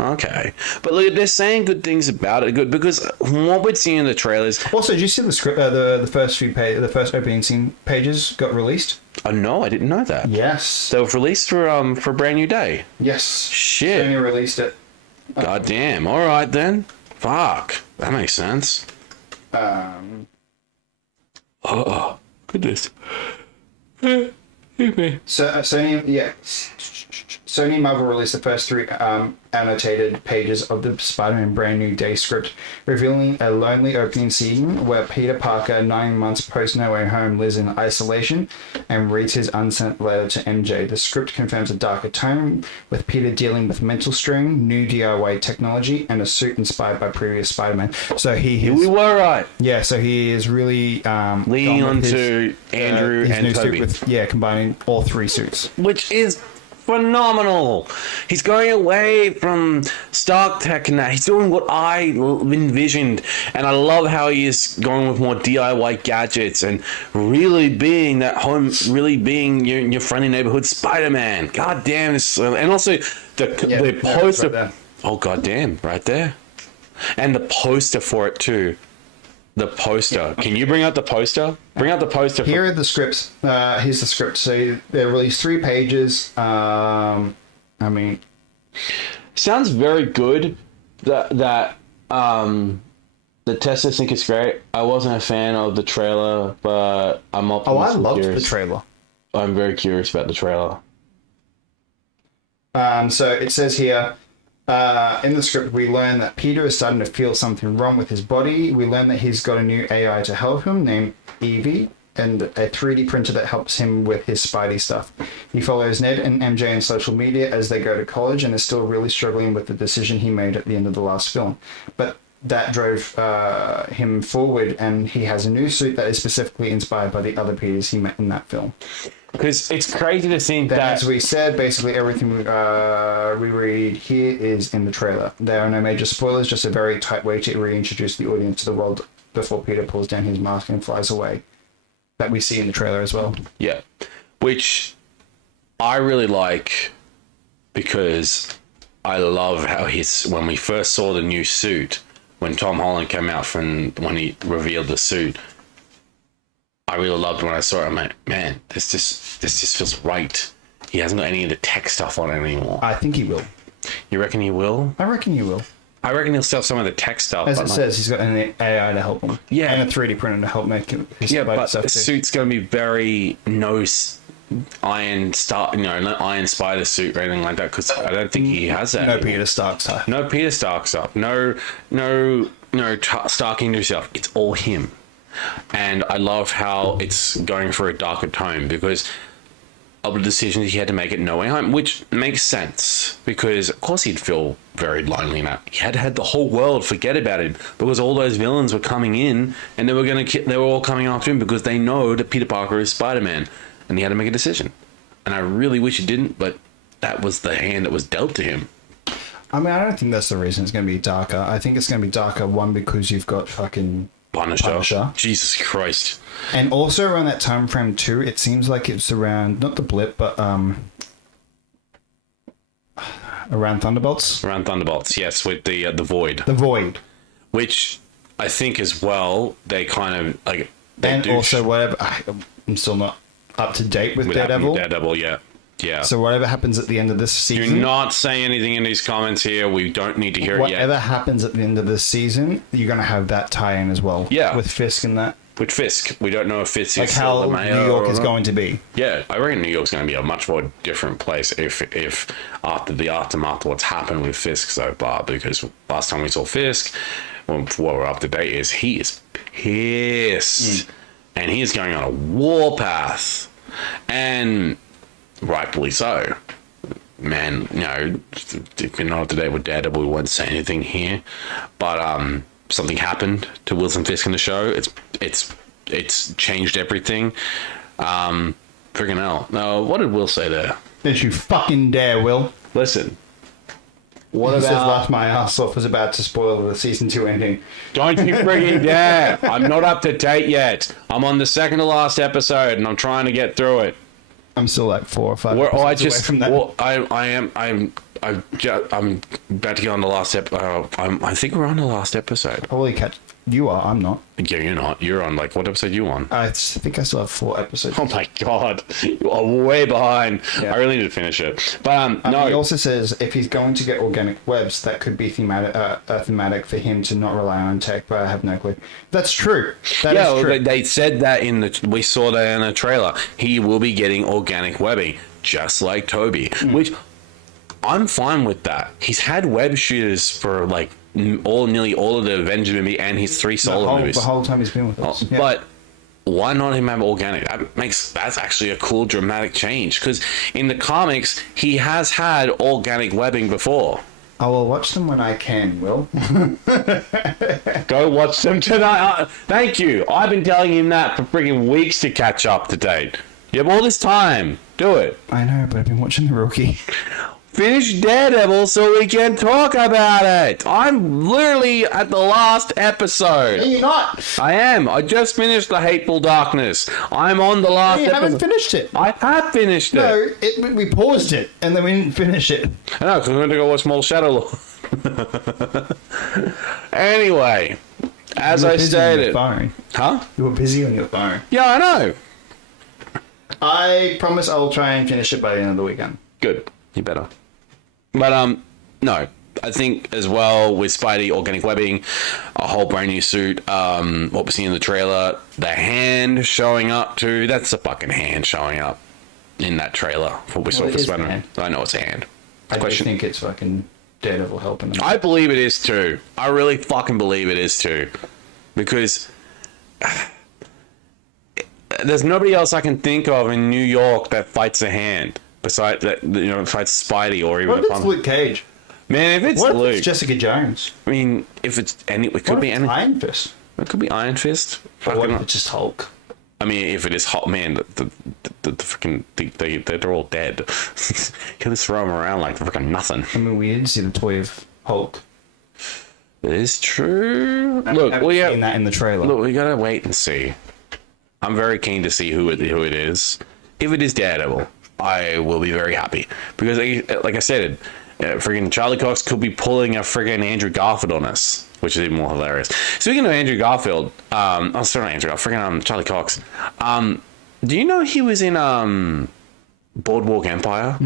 Okay, but look, they're saying good things about it. Good, because what we're seeing in the trailers. Also, did you see the script? The first few the first opening scene pages got released. Oh no, I didn't know that. Yes, they were released for Brand New Day. Yes, shit. Sony released it. God damn. All right then. Fuck. That makes sense. Oh goodness. So Sony and Marvel released the first three annotated pages of the Spider-Man Brand New Day script, revealing a lonely opening scene where Peter Parker, 9 months post No Way Home, lives in isolation and reads his unsent letter to MJ. The script confirms a darker tone, with Peter dealing with mental strain, new DIY technology, and a suit inspired by previous Spider-Man. So we were right. Yeah, so he is really leaning onto Andrew his and new Toby. Suit with, combining all three suits. Which is phenomenal. He's going away from Stark Tech now. He's doing what I envisioned, and I love how he is going with more DIY gadgets and really being your friendly neighborhood Spider-Man. God damn this, and also the poster. Right, oh god damn, right there, and the poster for it too. The poster. Can you bring out the poster? Bring out the poster. Here are the scripts. Here's the script. So they released 3 pages. Sounds very good. The test I think is great. I wasn't a fan of the trailer, but I'm optimistic. I loved the trailer. I'm very curious about the trailer. So it says here. In the script, we learn that Peter is starting to feel something wrong with his body. We learn that he's got a new AI to help him named Evie, and a 3D printer that helps him with his Spidey stuff. He follows Ned and MJ on social media as they go to college and is still really struggling with the decision he made at the end of the last film. But that drove him forward, and he has a new suit that is specifically inspired by the other Peters he met in that film. Because it's crazy to think that... As we said, basically everything we read here is in the trailer. There are no major spoilers, just a very tight way to reintroduce the audience to the world before Peter pulls down his mask and flies away. That we see in the trailer as well. Yeah. Which I really like, because I love how when we first saw the new suit, when Tom Holland came out when he revealed the suit, I really loved when I saw it. I'm like, man, this just feels right. He hasn't got any of the tech stuff on it anymore. I think he will. You reckon he will? I reckon he will. I reckon he'll still have some of the tech stuff. As it says, he's got an AI to help him. Yeah. And a 3D printer to help make his but stuff the too. suit's going to be very no Iron Spider suit or anything like that, because I don't think he has that. No Peter Stark stuff. No Peter Stark stuff. No Stark into stuff. It's all him. And I love how it's going for a darker tone because of the decisions he had to make at No Way Home, which makes sense because of course he'd feel very lonely now. He had the whole world forget about him because all those villains were coming in and they were all coming after him because they know that Peter Parker is Spider-Man, and he had to make a decision. And I really wish he didn't, but that was the hand that was dealt to him. I mean, I don't think that's the reason it's going to be darker. I think it's going to be darker, one, because you've got fucking Punisher. Jesus Christ. And also around that time frame too, it seems like it's around, not the blip, but around Thunderbolts. Around Thunderbolts, yes, with the Void. The Void. Which I think as well, they kind of like. And also, whatever. I'm still not up to date with Daredevil. Daredevil, yeah. Yeah. So whatever happens at the end of this season... Do not say anything in these comments here. We don't need to hear it yet. Whatever happens at the end of this season, you're going to have that tie-in as well. Yeah. With Fisk and that. With Fisk. We don't know if Fisk like is how still the mayor New York is going to be. Yeah, I reckon New York's going to be a much more different place if after the aftermath of what's happened with Fisk so far, because last time we saw Fisk, what we're up to date is he is pissed. And he is going on a warpath. And... rightfully so. Man, you know, if you're not up to date with Daredevil, we won't say anything here. But something happened to Wilson Fisk in the show. It's changed everything. Freaking hell. No, what did Will say there? Don't you fucking dare, Will. Listen. What about... says laugh my ass off was about to spoil the season 2 ending. Don't you frigging dare. I'm not up to date yet. I'm on the second to last episode and I'm trying to get through it. I'm still like 4 or 5 episodes away from that. Well, I'm about to get on the last episode. I think we're on the last episode. Holy catch. You are, I'm not. Yeah, you're not. You're on, like, what episode are you on? I think I still have 4 episodes. Oh my god. You are way behind. Yeah. I really need to finish it. But, no. He also says if he's going to get organic webs, that could be thematic for him to not rely on tech, but I have no clue. That's true. That is true. They said that we saw that in the trailer. He will be getting organic webbing, just like Toby, which I'm fine with that. He's had web shooters for, like, nearly all of the Avengers movie and his 3 solo movies. The whole time he's been with us. Yeah. But why not him have organic? That's actually a cool dramatic change, because in the comics he has had organic webbing before. I will watch them when I can, Will. Go watch them tonight. Thank you. I've been telling him that for friggin' weeks to catch up to date. You have all this time. Do it. I know, but I've been watching The Rookie. Finish Daredevil so we can talk about it. I'm literally at the last episode. No, you're not. I am. I just finished The Hateful Darkness. I'm on the last episode. You haven't finished it. I have finished it. No, we paused it and then we didn't finish it. I know, because we went to go watch Small Shadow Lord. Anyway, as I stated... Huh? You were busy on your phone. Yeah, I know. I promise I'll try and finish it by the end of the weekend. Good. You better. But, no. I think as well with Spidey organic webbing, a whole brand new suit, what we see in the trailer, the hand showing up too. That's a fucking hand showing up in that trailer. What we saw for Spider-Man. I know it's a hand. I think it's fucking Daredevil helping them. I believe it is too. I really fucking believe it is too. Because there's nobody else I can think of in New York that fights a hand. Besides that, fights Spidey or even... What if it's Luke Cage? Man, if it's Luke... Luke... It's Jessica Jones? I mean, if it's... it could be any... Iron Fist? It could be Iron Fist. Or what if it's just Hulk? I mean, if it is Hulk, man, the freaking... They're all dead. You just throw them around like freaking nothing. I mean, we did see the toy of Hulk. It is true. Look, we have seen that in the trailer. Look, we gotta wait and see. I'm very keen to see who it is. If it is Daredevil, I will be very happy, because like I said, friggin' Charlie Cox could be pulling a friggin' Andrew Garfield on us, which is even more hilarious. Speaking of Andrew Garfield, sorry, not Andrew Garfield, friggin' Charlie Cox. Do you know he was in Boardwalk Empire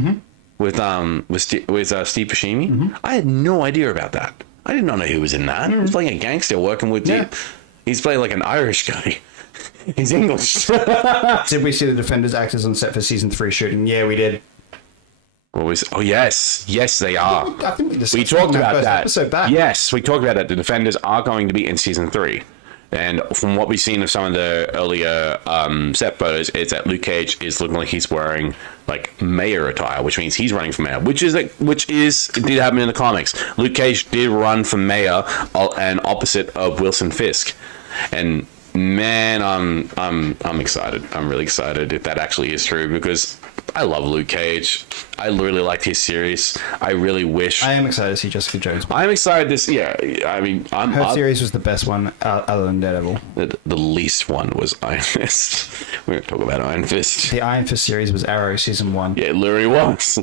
with Steve Buscemi? I had no idea about that. I did not know he was in that. He was playing a gangster working with he's playing like an Irish guy. He's English. Did we see the Defenders actors on set for season 3 shooting? Yeah, we did. What was? Oh yes, they are. I think we talked about that. Episode back. Yes, we talked about that. The Defenders are going to be in season 3, and from what we've seen of some of the earlier set photos, it's that Luke Cage is looking like he's wearing like mayor attire, which means he's running for mayor. Which did happen in the comics. Luke Cage did run for mayor, and opposite of Wilson Fisk, and. Man, I'm excited. I'm really excited if that actually is true, because I love Luke Cage. I really liked his series. I really wish. I am excited to see Jessica Jones. I'm excited this. Yeah, I mean, her series was the best one other than Daredevil. The least one was Iron Fist. We're gonna talk about Iron Fist. The Iron Fist series was Arrow season 1. Yeah, it literally was.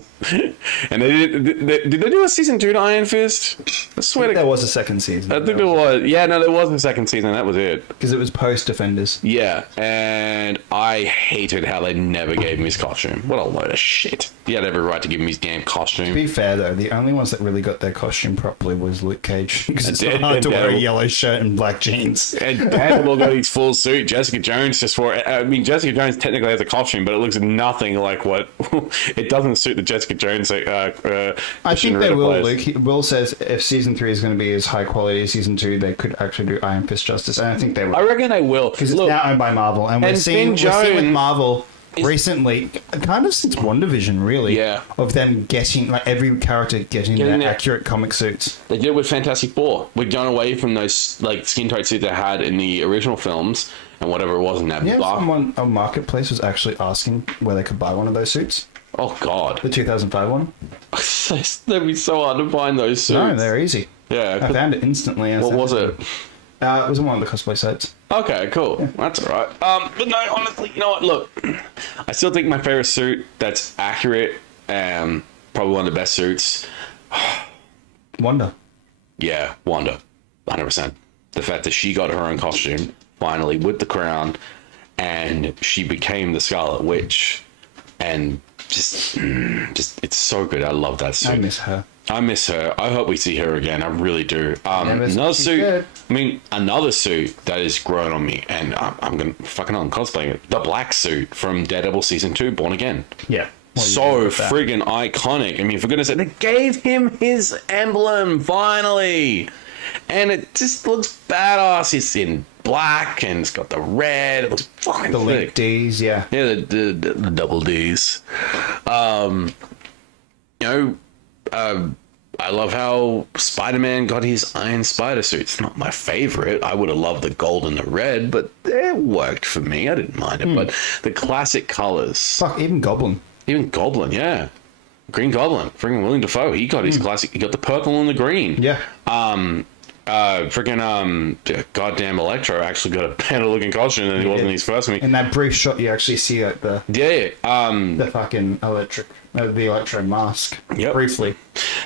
And did they do a season 2 to Iron Fist? I swear there was a second season. I think there was. Yeah, no, there was a second season. That was it. Because it was post Defenders. Yeah, and I hated how they never gave him his costume. What a load of shit. He had every right to give him his damn costume. To be fair, though, the only ones that really got their costume properly was Luke Cage. Because it's not hard to wear a yellow shirt and black jeans. And Daredevil got his full suit. Jessica Jones just wore... I mean, Jessica Jones technically has a costume, but it looks nothing like what... It doesn't suit the Jessica Jones I think they will, Luke. Will says if season 3 is going to be as high quality as season 2, they could actually do Iron Fist justice. And I think they will. I reckon they will. Because it's now owned by Marvel. And we're seeing with Marvel... recently, kind of since WandaVision, really, of them getting, like, every character getting their accurate comic suits. They did it with Fantastic Four. We've gone away from those, like, skin-tight suits they had in the original films and whatever it was in that. Yeah, someone on Marketplace was actually asking where they could buy one of those suits. Oh, God. The 2005 one. That'd be so hard to find those suits. No, they're easy. Yeah. I found it instantly. What was it? It was on one of the cosplay sites. Okay, cool. Yeah. That's all right. But no, honestly, you know what? Look, I still think my favorite suit that's accurate, probably one of the best suits. Wanda. Yeah, Wanda. 100%. The fact that she got her own costume, finally, with the crown, and she became the Scarlet Witch, and just it's so good. I love that suit. I miss her. I hope we see her again. I really do. Another suit. Good. I mean, another suit that is growing on me, and I'm gonna I'm cosplaying it. The black suit from Daredevil season 2, Born Again. Yeah. So friggin' iconic. I mean, for goodness sake, they gave him his emblem finally, and it just looks badass. It's in black and it's got the red. It looks fucking the thick. link D's, yeah. Yeah, the double D's. I love how Spider-Man got his Iron Spider suit. It's not my favorite. I would have loved the gold and the red, but it worked for me. I didn't mind it. But the classic colors. Fuck, even Goblin. Yeah. Green Goblin. Freaking Willem Dafoe. He got his classic. He got the purple and the green. Yeah. Goddamn Electro actually got a better looking costume than he was in his first movie. In that brief shot, you actually see like the fucking the Electro mask. Yep. Briefly.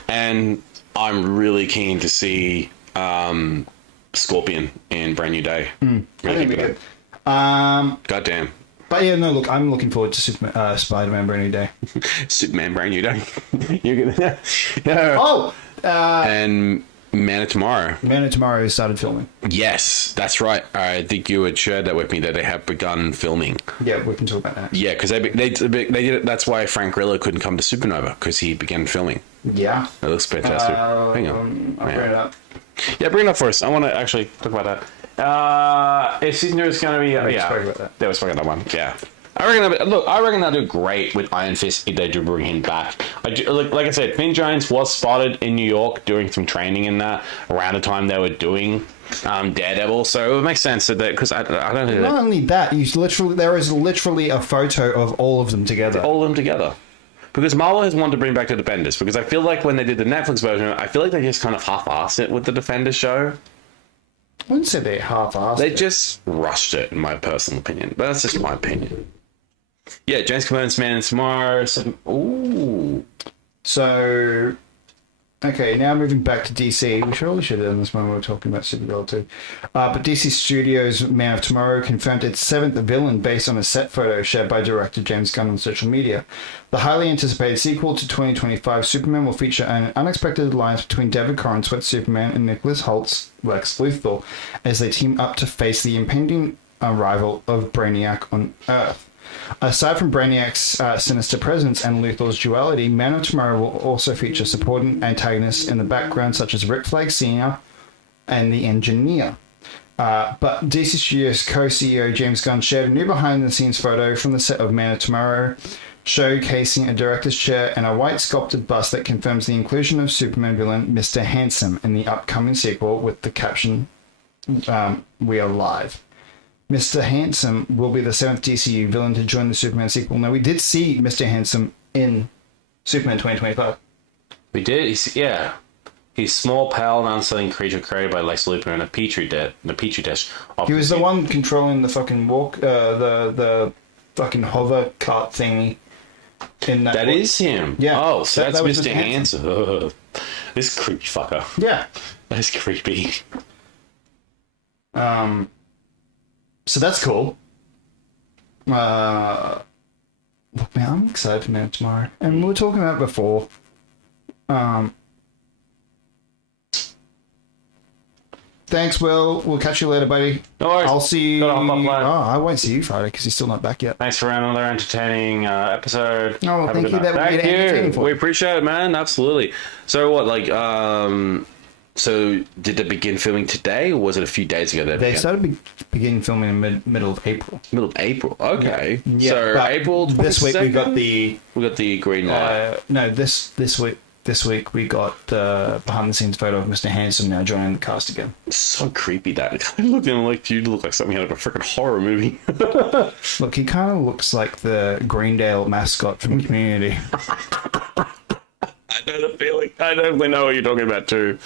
And I'm really keen to see Scorpion in Brand New Day. Really good. Goddamn. But yeah, no, look, I'm looking forward to Spider-Man Brand New Day. Superman Brand New Day. You're gonna. Yeah. And Man of Tomorrow. Man of Tomorrow started filming. Yes, that's right. I think you had shared that with me that they have begun filming. Yeah, we can talk about that. Yeah, because they did it. That's why Frank Grillo couldn't come to Supernova, because he began filming. Yeah. That looks fantastic. Hang on. I'll bring it up. Yeah, bring it up first. I want to actually talk about that. If season 2 is going to be... we spoke about that. They were speaking about that one. Yeah. I reckon they'll do great with Iron Fist if they do bring him back. Like I said, Finn Jones was spotted in New York doing some training in that around the time they were doing Daredevil, so it makes sense that because I don't think not only that, there is literally a photo of all of them together. Because Marvel has wanted to bring back the Defenders, because I feel like when they did the Netflix version, I feel like they just kind of half-assed it with the Defenders show. I wouldn't say they half-assed it. They just rushed it, in my personal opinion. But that's just my opinion. Yeah, James Cameron's Man of Tomorrow. So, okay, now moving back to DC. We surely should have done this when we were talking about Supergirl too. But DC Studios' Man of Tomorrow confirmed its 7th villain based on a set photo shared by director James Gunn on social media. The highly anticipated sequel to 2025 Superman will feature an unexpected alliance between David Corenswet's Superman and Nicholas Holt's Lex Luthor as they team up to face the impending arrival of Brainiac on Earth. Aside from Brainiac's sinister presence and Luthor's duality, Man of Tomorrow will also feature supporting antagonists in the background such as Rick Flag Sr. and the Engineer. But DC Studios co-CEO James Gunn shared a new behind-the-scenes photo from the set of Man of Tomorrow, showcasing a director's chair and a white sculpted bust that confirms the inclusion of Superman villain Mr. Handsome in the upcoming sequel with the caption, "We are live." Mr. Handsome will be the 7th DCU villain to join the Superman sequel. Now, we did see Mr. Handsome in Superman 2025. We did. He's small, pale, and unsettling creature created by Lex Luthor in a petri dish. He was the one controlling the fucking the fucking hover cart thingy. That is him. Yeah. Oh, so that's Mr. Handsome. This creepy fucker. Yeah. That's creepy. So that's cool. Look, man, I'm excited for Man of Tomorrow. And we were talking about it before. Thanks, Will. We'll catch you later, buddy. No worries. I'll see you. Gotta hop offline. Oh, I won't see you Friday because he's still not back yet. Thanks for another entertaining episode. Oh, well, thank you. Thank you. We appreciate it, man. Absolutely. So what, so did they begin filming today, or was it a few days ago? They started beginning filming in middle of April. Middle of April. Okay. Yeah. So April 22nd? This week we got the green light. No, this week we got the behind the scenes photo of Mr. Handsome now joining the cast again. It's so creepy that guy looking like you look like something out of a freaking horror movie. Look, he kind of looks like the Greendale mascot from Community. I know the feeling. I definitely know what you're talking about too.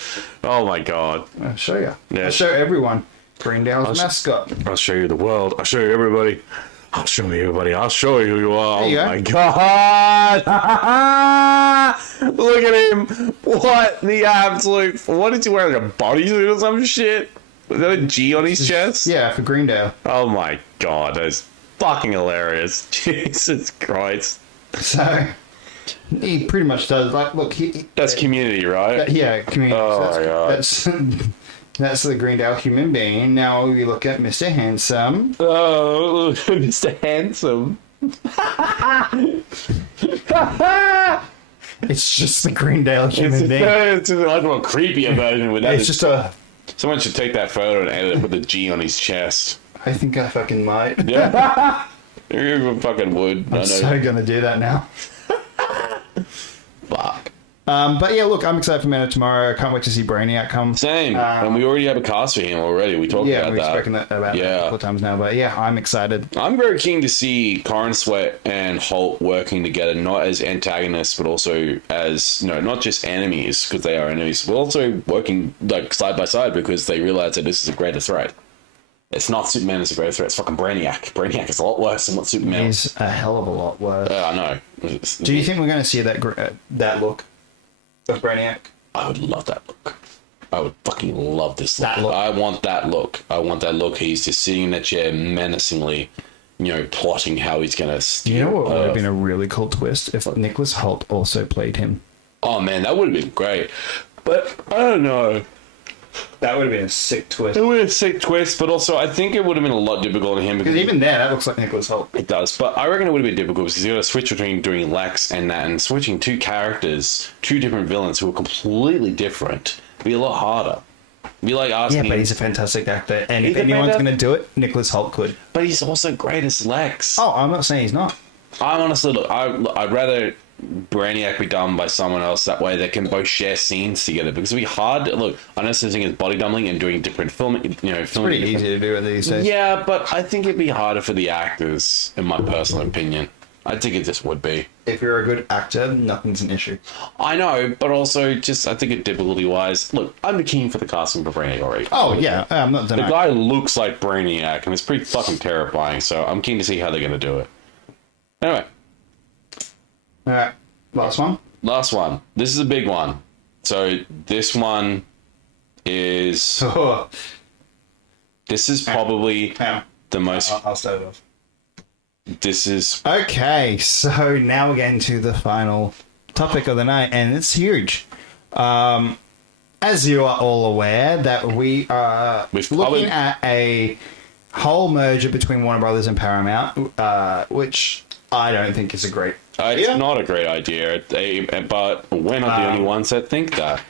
Oh my god. I'll show you. Yeah. I'll show everyone. Greendale's mascot. I'll show you the world. I'll show you everybody. I'll show you everybody. I'll show you who you are. There you Oh go. my god. Look at him. What the absolute... What is he wearing? Like a bodysuit or some shit? Is that a G on his chest? Yeah, for Greendale. Oh my god. That's fucking hilarious. Jesus Christ. So he pretty much does. Like, look, That's Community, right? yeah, Community. Oh that's, my god. That's the Greendale human being. Now we look at Mr. Handsome. Oh, Mr. Handsome. It's just the Greendale human being. It's just a much more creepier version with that. It's just a. Someone should take that photo and edit it with a G on his chest. I think I fucking might. Yeah. You fucking would. I'm so gonna do that now. Fuck. But yeah, look, I'm excited for Man of Tomorrow. I can't wait to see Brainiac come. Same. And we already have a cast for him already. We talked about that. Yeah, we've spoken about that a couple of times now. But yeah, I'm excited. I'm very keen to see Corin Sweat and Holt working together, not as antagonists, but also as, not just enemies, because they are enemies, but also working like side by side because they realize that this is a greater threat. It's not Superman is a greater threat. It's fucking Brainiac. Brainiac is a lot worse than what Superman is. He's a hell of a lot worse. I know. Do you think we're going to see that look of Brainiac? I would love that look. I would fucking love this look. That look. I want that look. I want that look. He's just sitting in that chair menacingly, plotting how he's going to steal. You know what would have been a really cool twist? If Nicholas Hoult also played him. Oh, man, that would have been great. But, I don't know. That would have been a sick twist. It would have been a sick twist, but also I think it would have been a lot difficult on him. Because even there, that looks like Nicholas Hoult. It does, but I reckon it would have been difficult because he's got to switch between doing Lex and that, and switching two characters, two different villains who are completely different. It'd be a lot harder. It'd be like asking Yeah, but he's a fantastic actor, and if He's a anyone's fantastic- going to do it, Nicholas Hoult could. But he's also great as Lex. Oh, I'm not saying he's not. I honestly look. I'd rather Brainiac be done by someone else. That way they can both share scenes together. Because it'd be hard. Look, I know something is body doubling and doing different filming. It's pretty easy to do it these days. Yeah, but I think it'd be harder for the actors, in my personal opinion. I think it just would be. If you're a good actor, nothing's an issue. I know, but also just I think it difficulty-wise. Look, I'm keen for the casting for Brainiac already. Oh yeah, I'm not The denying. guy looks like Brainiac, and it's pretty fucking terrifying. So I'm keen to see how they're gonna do it. Anyway. All right, last one. Last one. This is a big one. So this one is... This is probably the most... I'll start it off. This is... Okay, so now we're getting to the final topic of the night, and it's huge. As you are all aware, that we are looking at a whole merger between Warner Brothers and Paramount, which I don't think is a great idea. It's not a great idea, but we're not the only ones that think that.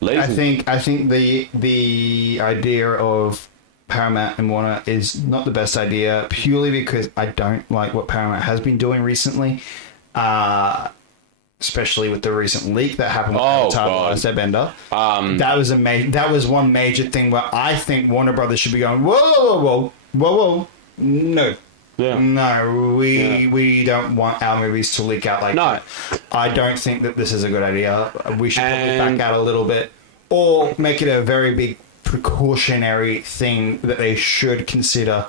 I think the idea of Paramount and Warner is not the best idea, purely because I don't like what Paramount has been doing recently, especially with the recent leak that happened with Avatar: The Last Airbender. That was one major thing where I think Warner Brothers should be going, whoa, no. Yeah. No, we don't want our movies to leak out like that. I don't think that this is a good idea. We should probably back out a little bit, or make it a very big precautionary thing that they should consider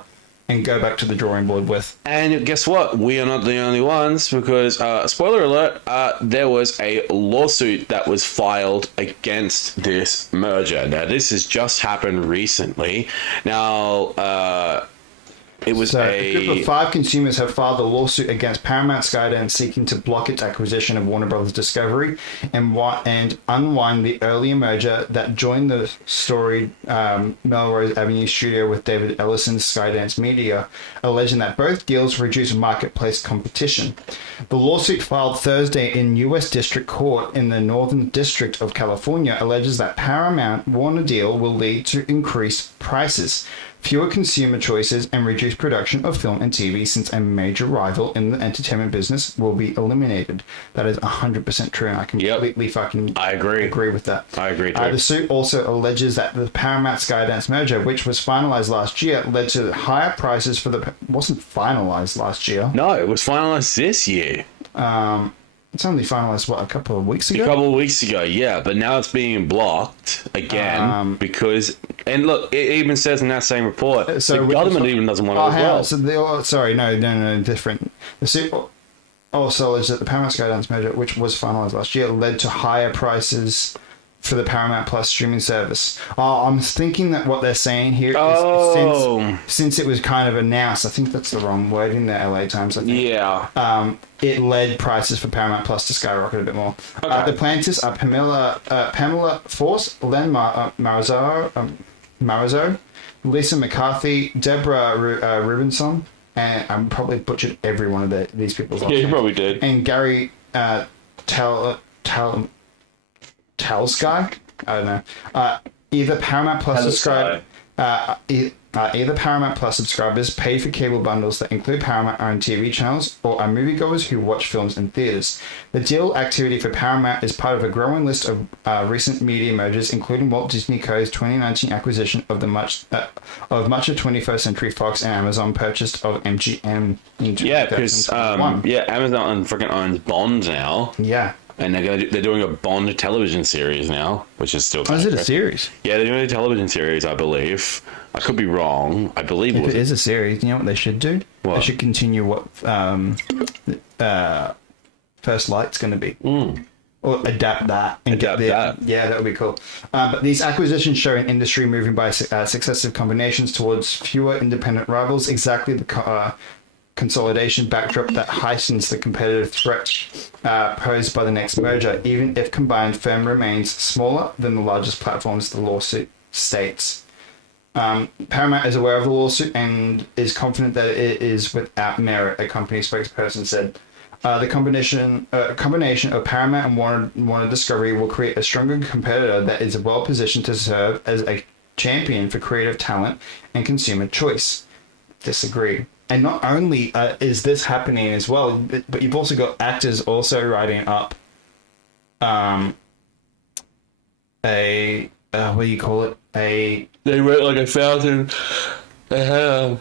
and go back to the drawing board with. And guess what? We are not the only ones, because, spoiler alert, there was a lawsuit that was filed against this merger. Now, this has just happened recently. Now, it was a group of 5 consumers have filed a lawsuit against Paramount Skydance seeking to block its acquisition of Warner Bros. Discovery and unwind the earlier merger that joined the storied Melrose Avenue studio with David Ellison's Skydance Media, alleging that both deals reduce marketplace competition. The lawsuit filed Thursday in U.S. District Court in the Northern District of California alleges that Paramount-Warner deal will lead to increased prices, fewer consumer choices, and reduced production of film and TV, since a major rival in the entertainment business will be eliminated. That is 100% true, and I completely agree with that. I agree too. The suit also alleges that the Paramount Skydance merger, which was finalized last year, led to higher prices for the... wasn't finalized last year. No, it was finalized this year. It's only finalized, a couple of weeks ago? A couple of weeks ago, yeah. But now it's being blocked again because... And look, it even says in that same report, the government even doesn't want it as well. So different. The suit also alleges that the Paramount Skydance merger, which was finalized last year, led to higher prices for the Paramount Plus streaming service. I'm thinking that what they're saying here is since it was kind of announced, I think that's the wrong word in the LA Times, I think. Yeah. It led prices for Paramount Plus to skyrocket a bit more. Okay. The plaintiffs are Pamela Force, Len Marizzo, Lisa McCarthy, Deborah Rubinson, and I probably butchered every one of these people's names. Yeah, you probably did. And Gary Talsky? I don't know. Either Paramount Plus subscribers pay for cable bundles that include Paramount-owned TV channels, or are moviegoers who watch films in theaters. The deal activity for Paramount is part of a growing list of recent media mergers, including Walt Disney Co.'s 2019 acquisition of much of 21st Century Fox and Amazon purchase of MGM in 2021. Yeah, because Amazon freaking owns Bond now. Yeah. And they're doing a Bond television series now, which is still... is it a series? Yeah, they're doing a television series, I believe. I could be wrong. I believe it is a series. You know what they should do? What? They should continue what First Light's going to be. Or adapt that. Yeah, that would be cool. But these acquisitions show an industry moving by successive combinations towards fewer independent rivals, exactly the consolidation backdrop that heightens the competitive threat posed by the next merger, even if combined firm remains smaller than the largest platforms, the lawsuit states. Paramount is aware of the lawsuit and is confident that it is without merit, a company spokesperson said. The combination of Paramount and Warner Discovery will create a stronger competitor that is well positioned to serve as a champion for creative talent and consumer choice. Disagree. And not only is this happening as well, but you've also got actors also writing up they wrote like 1,000... a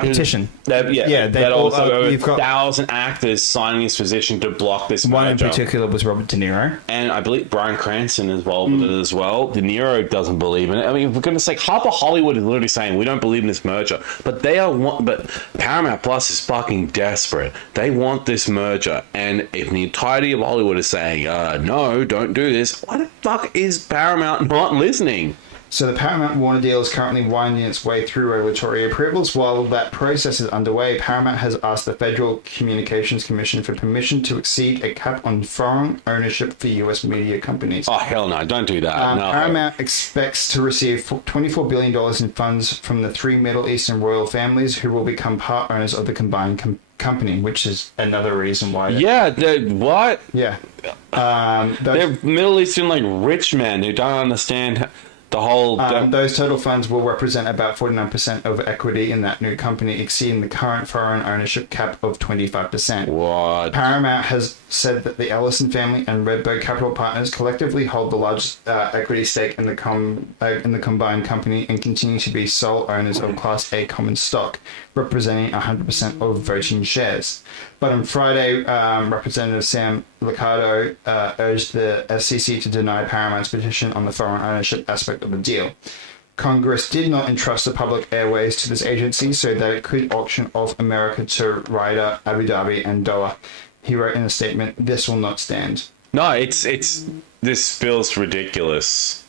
petition. You've got 1,000 actors signing his position to block this merger. One in particular was Robert De Niro. And I believe Bryan Cranston is involved with it as well. De Niro doesn't believe in it. I mean, for goodness sake, half of Hollywood is literally saying, we don't believe in this merger. But but Paramount Plus is fucking desperate. They want this merger. And if the entirety of Hollywood is saying, no, don't do this, why the fuck is Paramount not listening? So the Paramount-Warner deal is currently winding its way through regulatory approvals. While that process is underway, Paramount has asked the Federal Communications Commission for permission to exceed a cap on foreign ownership for U.S. media companies. Oh, hell no, don't do that. No. Paramount expects to receive $24 billion in funds from the 3 Middle Eastern royal families who will become part owners of the combined company, which is another reason why... What? Yeah. They're Middle Eastern, rich men who don't understand... Those total funds will represent about 49% of equity in that new company, exceeding the current foreign ownership cap of 25%. What? Paramount has said that the Ellison family and Redbird Capital Partners collectively hold the largest equity stake in the combined company and continue to be sole owners of Class A common stock, representing 100% of voting shares. But on Friday, Representative Sam Liccardo urged the SEC to deny Paramount's petition on the foreign ownership aspect of the deal. Congress did not entrust the public airways to this agency so that it could auction off America to Ryder, Abu Dhabi, and Doha. He wrote in a statement, "This will not stand." No, this feels ridiculous.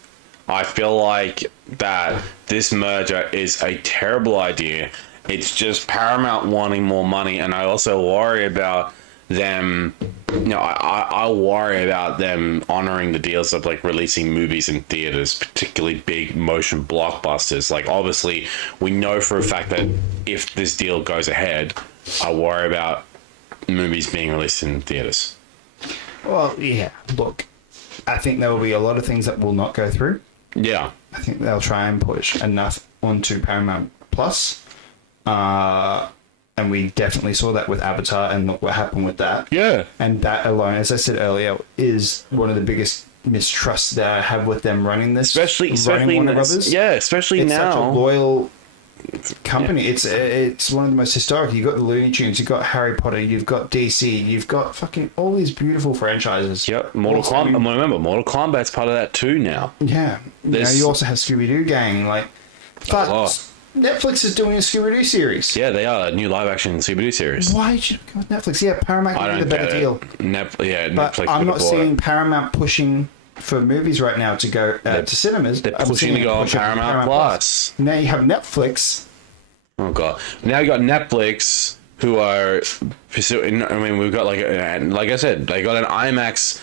I feel like that this merger is a terrible idea. It's just Paramount wanting more money, and I also worry about them. I worry about them honoring the deals of like releasing movies in theaters, particularly big motion blockbusters. Like, obviously, we know for a fact that if this deal goes ahead, I worry about movies being released in theaters. Well, yeah. Look, I think there will be a lot of things that will not go through. Yeah, I think they'll try and push enough onto Paramount Plus. And we definitely saw that with Avatar, and look what happened with that. Yeah. And that alone, as I said earlier, is one of the biggest mistrusts that I have with them running this. Especially Warner Brothers. Yeah, especially it's now. It's such a loyal company. Yeah. It's one of the most historic. You've got the Looney Tunes, you've got Harry Potter, you've got DC, you've got fucking all these beautiful franchises. Yep. Mortal Kombat. Remember, Mortal Kombat's part of that too now. Yeah. You also have Scooby-Doo Gang. Like, fuck. Netflix is doing a Scooby-Doo series. Yeah, they are. A new live-action Scooby-Doo series. Why did you go with Netflix? Yeah, Paramount could be the better deal. But Netflix I'm not seeing Paramount pushing for movies right now to go to cinemas. They're pushing to go on Paramount Plus. Now you have Netflix. Oh, God. Now you got Netflix, who are pursuing... I mean, we've got, like I said, they got an IMAX...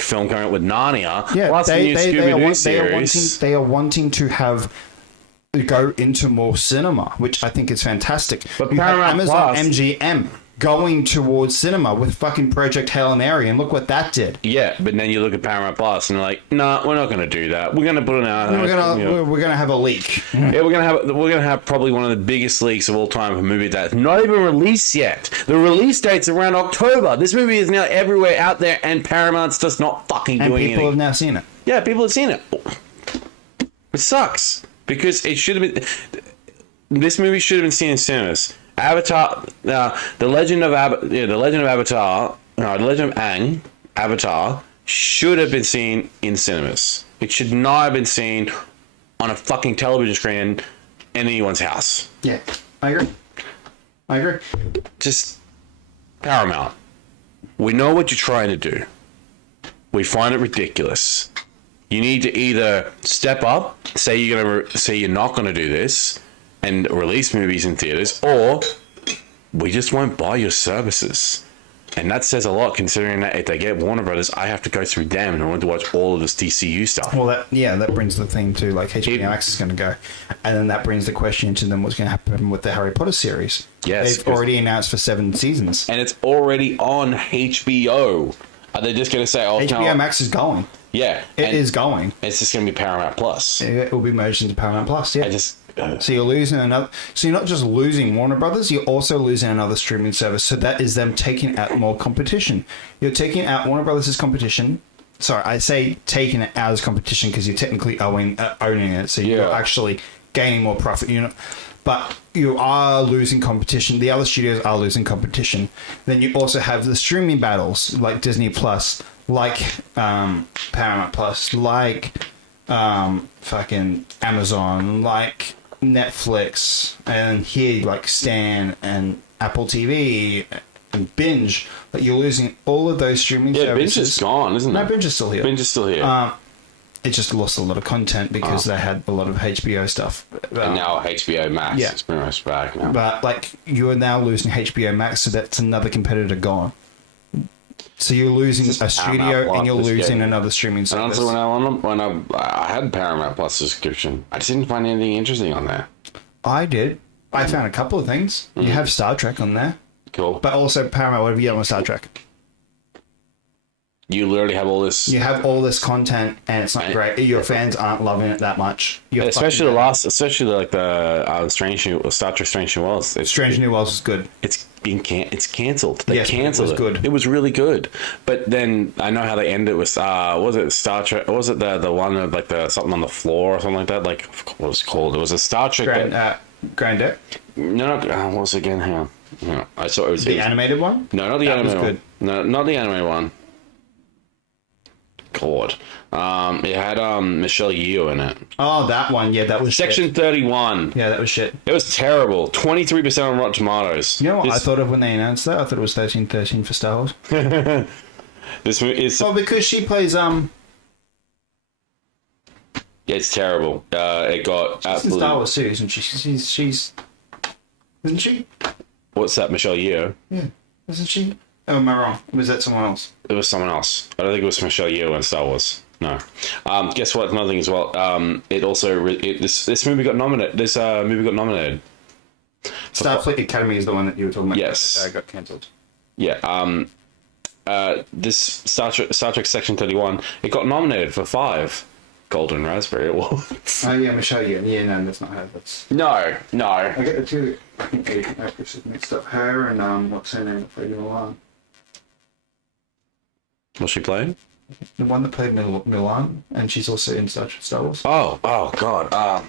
film coming out with Narnia. Yeah, plus the new Scooby-Doo series. They are wanting to go into more cinema, which I think is fantastic. But you have Paramount Amazon Plus, MGM going towards cinema with fucking Project Hail Mary, and look what that did. Yeah, but then you look at Paramount Plus and they're like, "Nah, we're not going to do that. We're going to put it out. We're gonna have a leak. Yeah, we're gonna have probably one of the biggest leaks of all time of a movie that's not even released yet. The release date's around October. This movie is now everywhere out there, and Paramount's just not fucking doing anything. And people have now seen it. Yeah, people have seen it. It sucks. Because it should have been... This movie should have been seen in cinemas. Avatar... The Legend of Avatar... No, The Legend of Aang... Avatar... should have been seen in cinemas. It should not have been seen on a fucking television screen in anyone's house. Yeah, I agree. Just... Paramount. We know what you're trying to do. We find it ridiculous. You need to either step up, say you're not going to do this, and release movies in theaters, or we just won't buy your services. And that says a lot, considering that if they get Warner Brothers, I have to go through them in order to watch all of this DCU stuff. Well, that brings the thing to, like, HBO Max is going to go, and then that brings the question to them: what's going to happen with the Harry Potter series? Yes, they've already announced for 7 seasons, and it's already on HBO. Are they just going to say, "Oh, HBO Max is going"? Yeah, it is going. It's just going to be Paramount Plus. It will be merged into Paramount Plus. Yeah. So you're losing another. So you're not just losing Warner Brothers. You're also losing another streaming service. So that is them taking out more competition. You're taking out Warner Brothers' competition. Sorry, I say taking it out as competition because you're technically owning it. So you're actually gaining more profit. But you are losing competition. The other studios are losing competition. Then you also have the streaming battles like Disney Plus, like Paramount Plus, like fucking Amazon, like Netflix, and here like Stan and Apple TV and Binge. Like, you're losing all of those streaming services. Binge is gone, isn't it? No, Binge is still here. Binge is still here. It just lost a lot of content because they had a lot of HBO stuff. And now HBO Max is pretty much back now. But like, you are now losing HBO Max, so that's another competitor gone. So you're losing a studio and you're losing another streaming service. And honestly, when I had Paramount Plus subscription, I just didn't find anything interesting on there. I did. I found a couple of things. You have Star Trek on there. Cool. But also Paramount, what have you done with Star Trek? You literally have all this. You have all this content, and it's not great. Your fans aren't loving it that much. Especially like the Star Trek Strange New Worlds. Strange New Worlds was good. It's cancelled. They canceled it. Good. It was really good. But then I know how they ended it with was it Star Trek? Was it the one of like the something on the floor or something like that? Like what was it called? It was a Star Trek. Grand Deck? No, what was it again? Hang on. No, I saw it was the animated one. No, not the animated one. No, not the animated one. God. It had Michelle Yeoh in it. Oh, that one. Yeah, that was Section shit. 31. Yeah, that was shit. It was terrible. 23% on Rotten Tomatoes. You know what I thought of when they announced that? I thought it was 1313 for Star Wars. This is because she plays Yeah, it's terrible. It got absolutely. She's in Star Wars too, isn't she? She's isn't she? What's that, Michelle Yeoh? Yeah, isn't she? Oh, am I wrong? Was that someone else? It was someone else. I don't think it was Michelle Yeoh in Star Wars. No. Guess what? Another thing as well. This movie got nominated. Starfleet Academy is the one that you were talking about. Yes. Got cancelled. Yeah. This Star Trek Section 31. It got nominated for 5 Golden Raspberry Awards. Oh yeah, Michelle Yeoh. Yeah, no, that's not her. That's No. I get the two actresses mixed up. Her and what's her name? Played Milan. What's she playing? The one that played Milan, and she's also in Star Wars. Oh God. Oh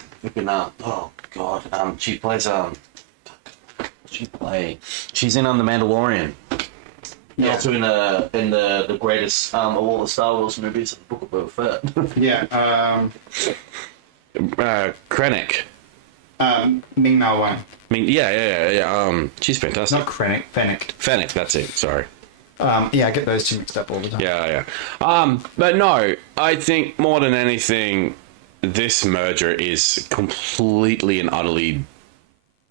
God. She plays What's she play? She's in on The Mandalorian. Yeah. Also in the greatest of all the Star Wars movies, the Book of Boba Fett. Yeah. Krennic. Ming Na Wen. Yeah. She's fantastic. Not Krennic. Fennec. That's it. Sorry. Yeah, I get those two mixed up all the time. Yeah. But no, I think more than anything, this merger is completely and utterly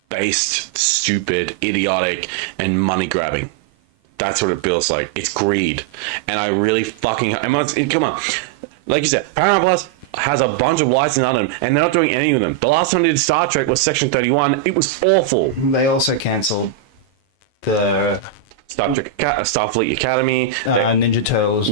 based, stupid, idiotic, and money grabbing. That's what it feels like. It's greed. And I really fucking... Come on. Like you said, Paramount Plus has a bunch of licenses on them, and they're not doing any of them. The last time they did Star Trek was Section 31. It was awful. They also cancelled the... Starfleet Academy. Ninja Turtles.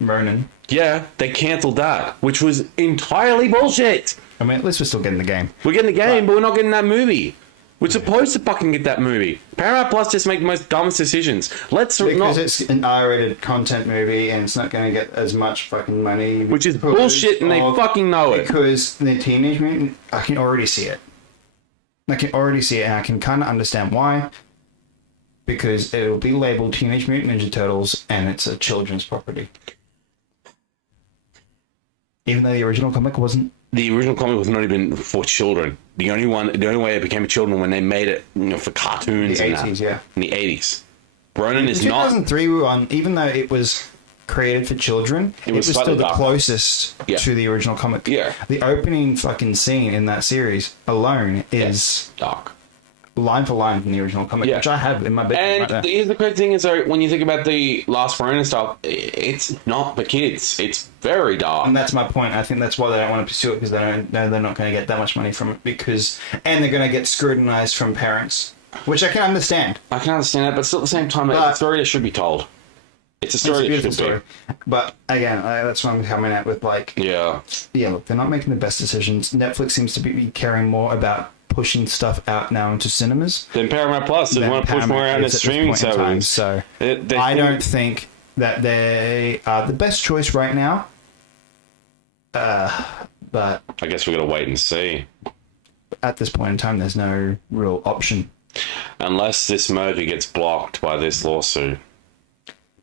Ronin. Yeah, they cancelled that, which was entirely bullshit. I mean, at least we're still getting the game. We're getting the game, but we're not getting that movie. We're supposed to fucking get that movie. Paramount Plus just make the most dumbest decisions. Because it's an R-rated content movie and it's not going to get as much fucking money. Which is bullshit and they fucking know it. Because the Teenage Mutant, I can already see it. And I can kind of understand why. Because it'll be labeled Teenage Mutant Ninja Turtles and it's a children's property. Even though the original comic wasn't. The original comic was not even for children. The only way it became children when they made it, for cartoons. In the 80s, yeah. In the 80s. Ronin is not. 2003 even though it was created for children, it was still the closest to the original comic. Yeah. The opening fucking scene in that series alone is dark. Line for line from the original comic, which I have in my bedroom. And here's the crazy thing is, when you think about the last Ronin stuff, it's not for kids. It's very dark. And that's my point. I think that's why they don't want to pursue it, because they don't know they're not going to get that much money from it, and they're going to get scrutinized from parents, which I can understand. I can understand that, but still at the same time, it's a story that should be told. It's a story that should be. But again, that's what I'm coming at with, like... Yeah, look, they're not making the best decisions. Netflix seems to be caring more about pushing stuff out now into cinemas. Then Paramount Plus, they want to push more out into streaming services. So I don't think that they are the best choice right now. But I guess we're gonna wait and see. At this point in time, there's no real option. Unless this merger gets blocked by this lawsuit.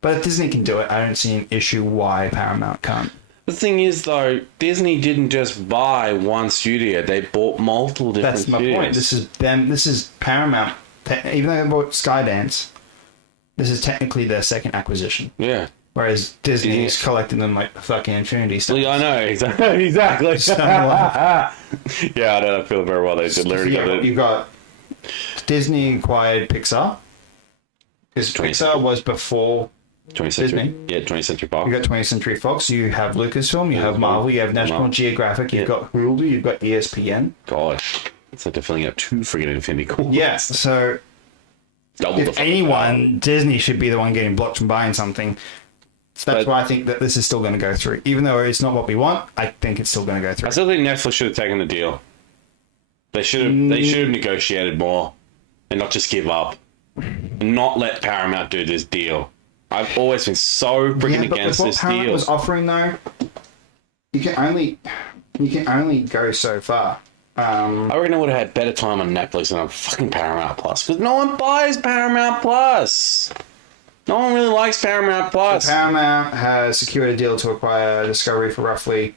But if Disney can do it, I don't see an issue why Paramount can't. The thing is, though, Disney didn't just buy one studio; they bought multiple different studios. That's my point. This is them. This is Paramount. Even though they bought Skydance, this is technically their second acquisition. Yeah. Whereas Disney is collecting them like fucking Infinity Stones. Yeah, I know exactly. Yeah, I know that feeling very well. They did literally. You got Disney acquired Pixar, because Pixar was before. 20th Century? Disney. Yeah, 20th Century Fox. You got 20th Century Fox, you have Lucasfilm, you have Marvel, you have National Geographic, you've got Hulu, you've got ESPN. God, it's like they're filling out 2 friggin' Infinity Corps. Yes, so if anyone, Disney should be the one getting blocked from buying something. So that's why I think that this is still going to go through. Even though it's not what we want, I think it's still going to go through. I still think Netflix should have taken the deal. They should have negotiated more and not just give up. And not let Paramount do this deal. I've always been so freaking against this Paramount deal. Was offering though, you can only go so far. I reckon I would have had better time on Netflix than on fucking Paramount Plus because no one buys Paramount Plus. No one really likes Paramount Plus. So Paramount has secured a deal to acquire Discovery for roughly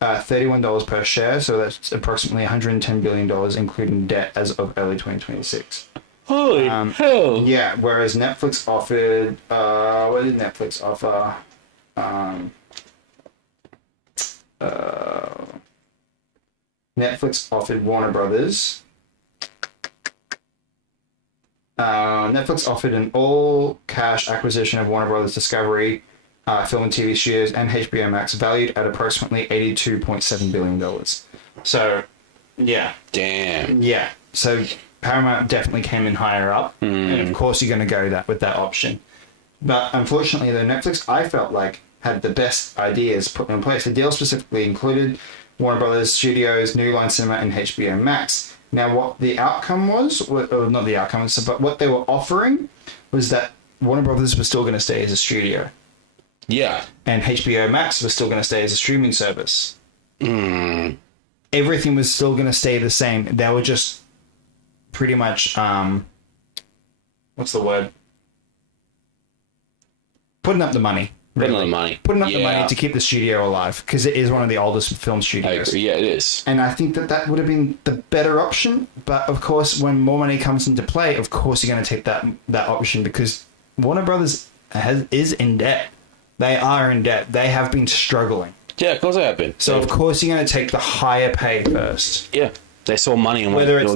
$31 per share, so that's approximately $110 billion, including debt, as of early 2026. Holy hell! Yeah, whereas Netflix offered... what did Netflix offer? Netflix offered Warner Brothers... Netflix offered an all-cash acquisition of Warner Brothers Discovery, film and TV studios, and HBO Max, valued at approximately $82.7 billion. So, yeah. Damn. Yeah. So, Paramount definitely came in higher up, and of course you're going to go with that option. But unfortunately, though, Netflix, I felt like, had the best ideas put in place. The deal specifically included Warner Brothers Studios, New Line Cinema, and HBO Max. Now, what the outcome was, or not the outcome, but what they were offering was that Warner Brothers was still going to stay as a studio. Yeah. And HBO Max was still going to stay as a streaming service. Everything was still going to stay the same. They were just pretty much, what's the word? Putting up the money. Putting up the money. Putting up the money to keep the studio alive, because it is one of the oldest film studios. Yeah, it is. And I think that would have been the better option. But of course, when more money comes into play, of course you're going to take that option, because Warner Brothers is in debt. They are in debt. They have been struggling. Yeah, of course they have been. So of course you're going to take the higher pay first. Yeah, they saw money and whether it's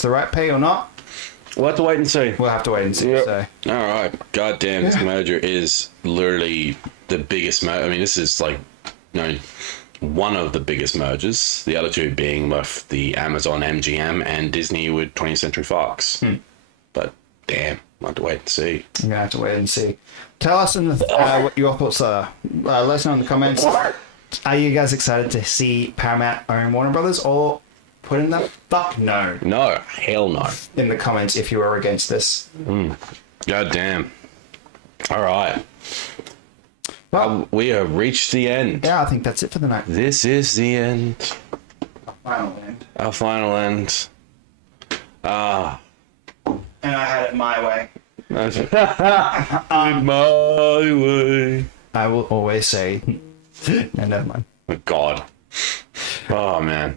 the right pay or not. We'll have to wait and see. We'll have to wait and see. Yep. So. All right. Goddamn, this merger is literally the biggest merger. I mean, this is like, one of the biggest mergers. The other two being with the Amazon MGM and Disney with 20th Century Fox. But damn, we'll have to wait and see. You're going to have to wait and see. Tell us what your thoughts are. Let us know in the comments. Are you guys excited to see Paramount own Warner Brothers, or put in the fuck no? No, hell no. In the comments if you are against this. God damn. All right. Well, we have reached the end. Yeah, I think that's it for the night. This is the end. Final end. Our final end. And I had it my way. My way. I will always say... No, never mind. Oh, God. Oh, man.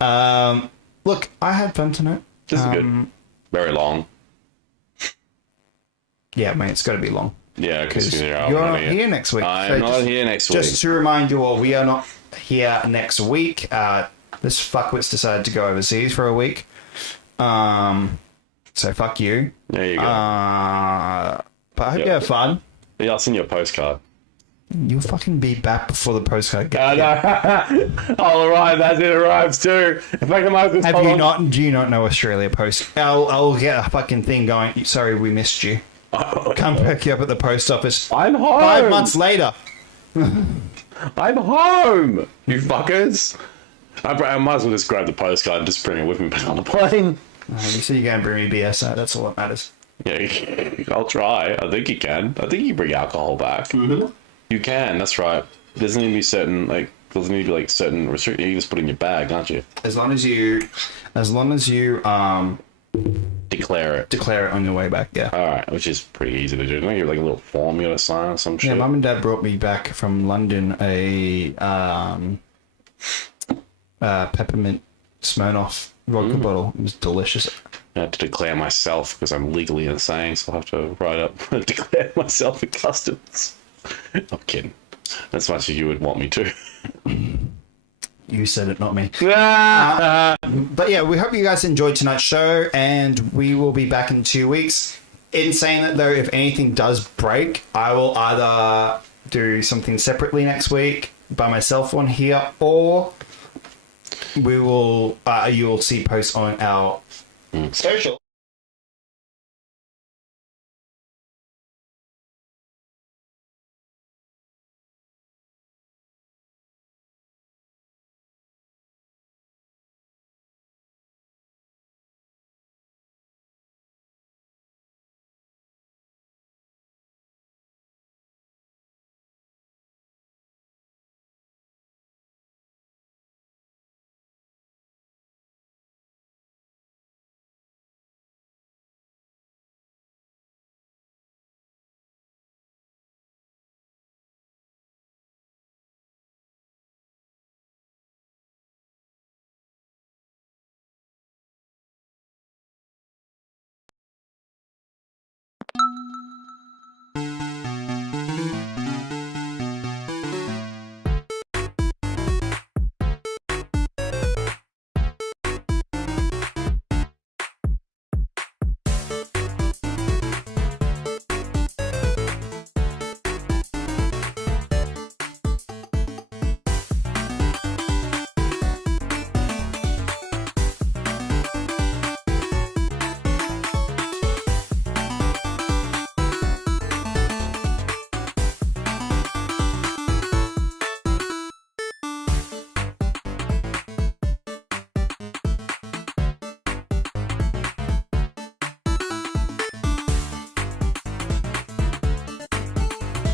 Look, I had fun tonight. This is good. Very long. Yeah, mate, it's got to be long. Yeah, because you're not here next week. I'm not here next week. Just to remind you all, we are not here next week. This fuckwit's decided to go overseas for a week. So fuck you. There you go. But I hope you have fun. Yeah, I'll send you a postcard. You'll fucking be back before the postcard gets here. I'll arrive as it arrives too. If I come out this do you not know Australia Post? I'll get a fucking thing going. Sorry, we missed you. Come pick you up at the post office. I'm home. 5 months later. I'm home, you fuckers. I might as well just grab the postcard and just bring it with me back on the plane. You said you're going to bring me BS, so that's all that matters. Yeah, I'll try. I think you can. I think you bring alcohol back. Mm-hmm. You can, that's right. Doesn't need to be certain restrictions. You just put it in your bag, aren't you? As long as you declare it on your way back, yeah. Alright, which is pretty easy to do. Don't you have like a little form you gotta sign or some shit? Yeah, Mum and Dad brought me back from London a peppermint Smirnoff vodka bottle. It was delicious. I had to declare myself because I'm legally insane, so I'll have to write up declare myself at customs. I'm kidding. As much as you would want me to. You said it, not me. But yeah, we hope you guys enjoyed tonight's show, and we will be back in 2 weeks. In saying that, though, if anything does break, I will either do something separately next week by myself on here, or we will you will see posts on our social.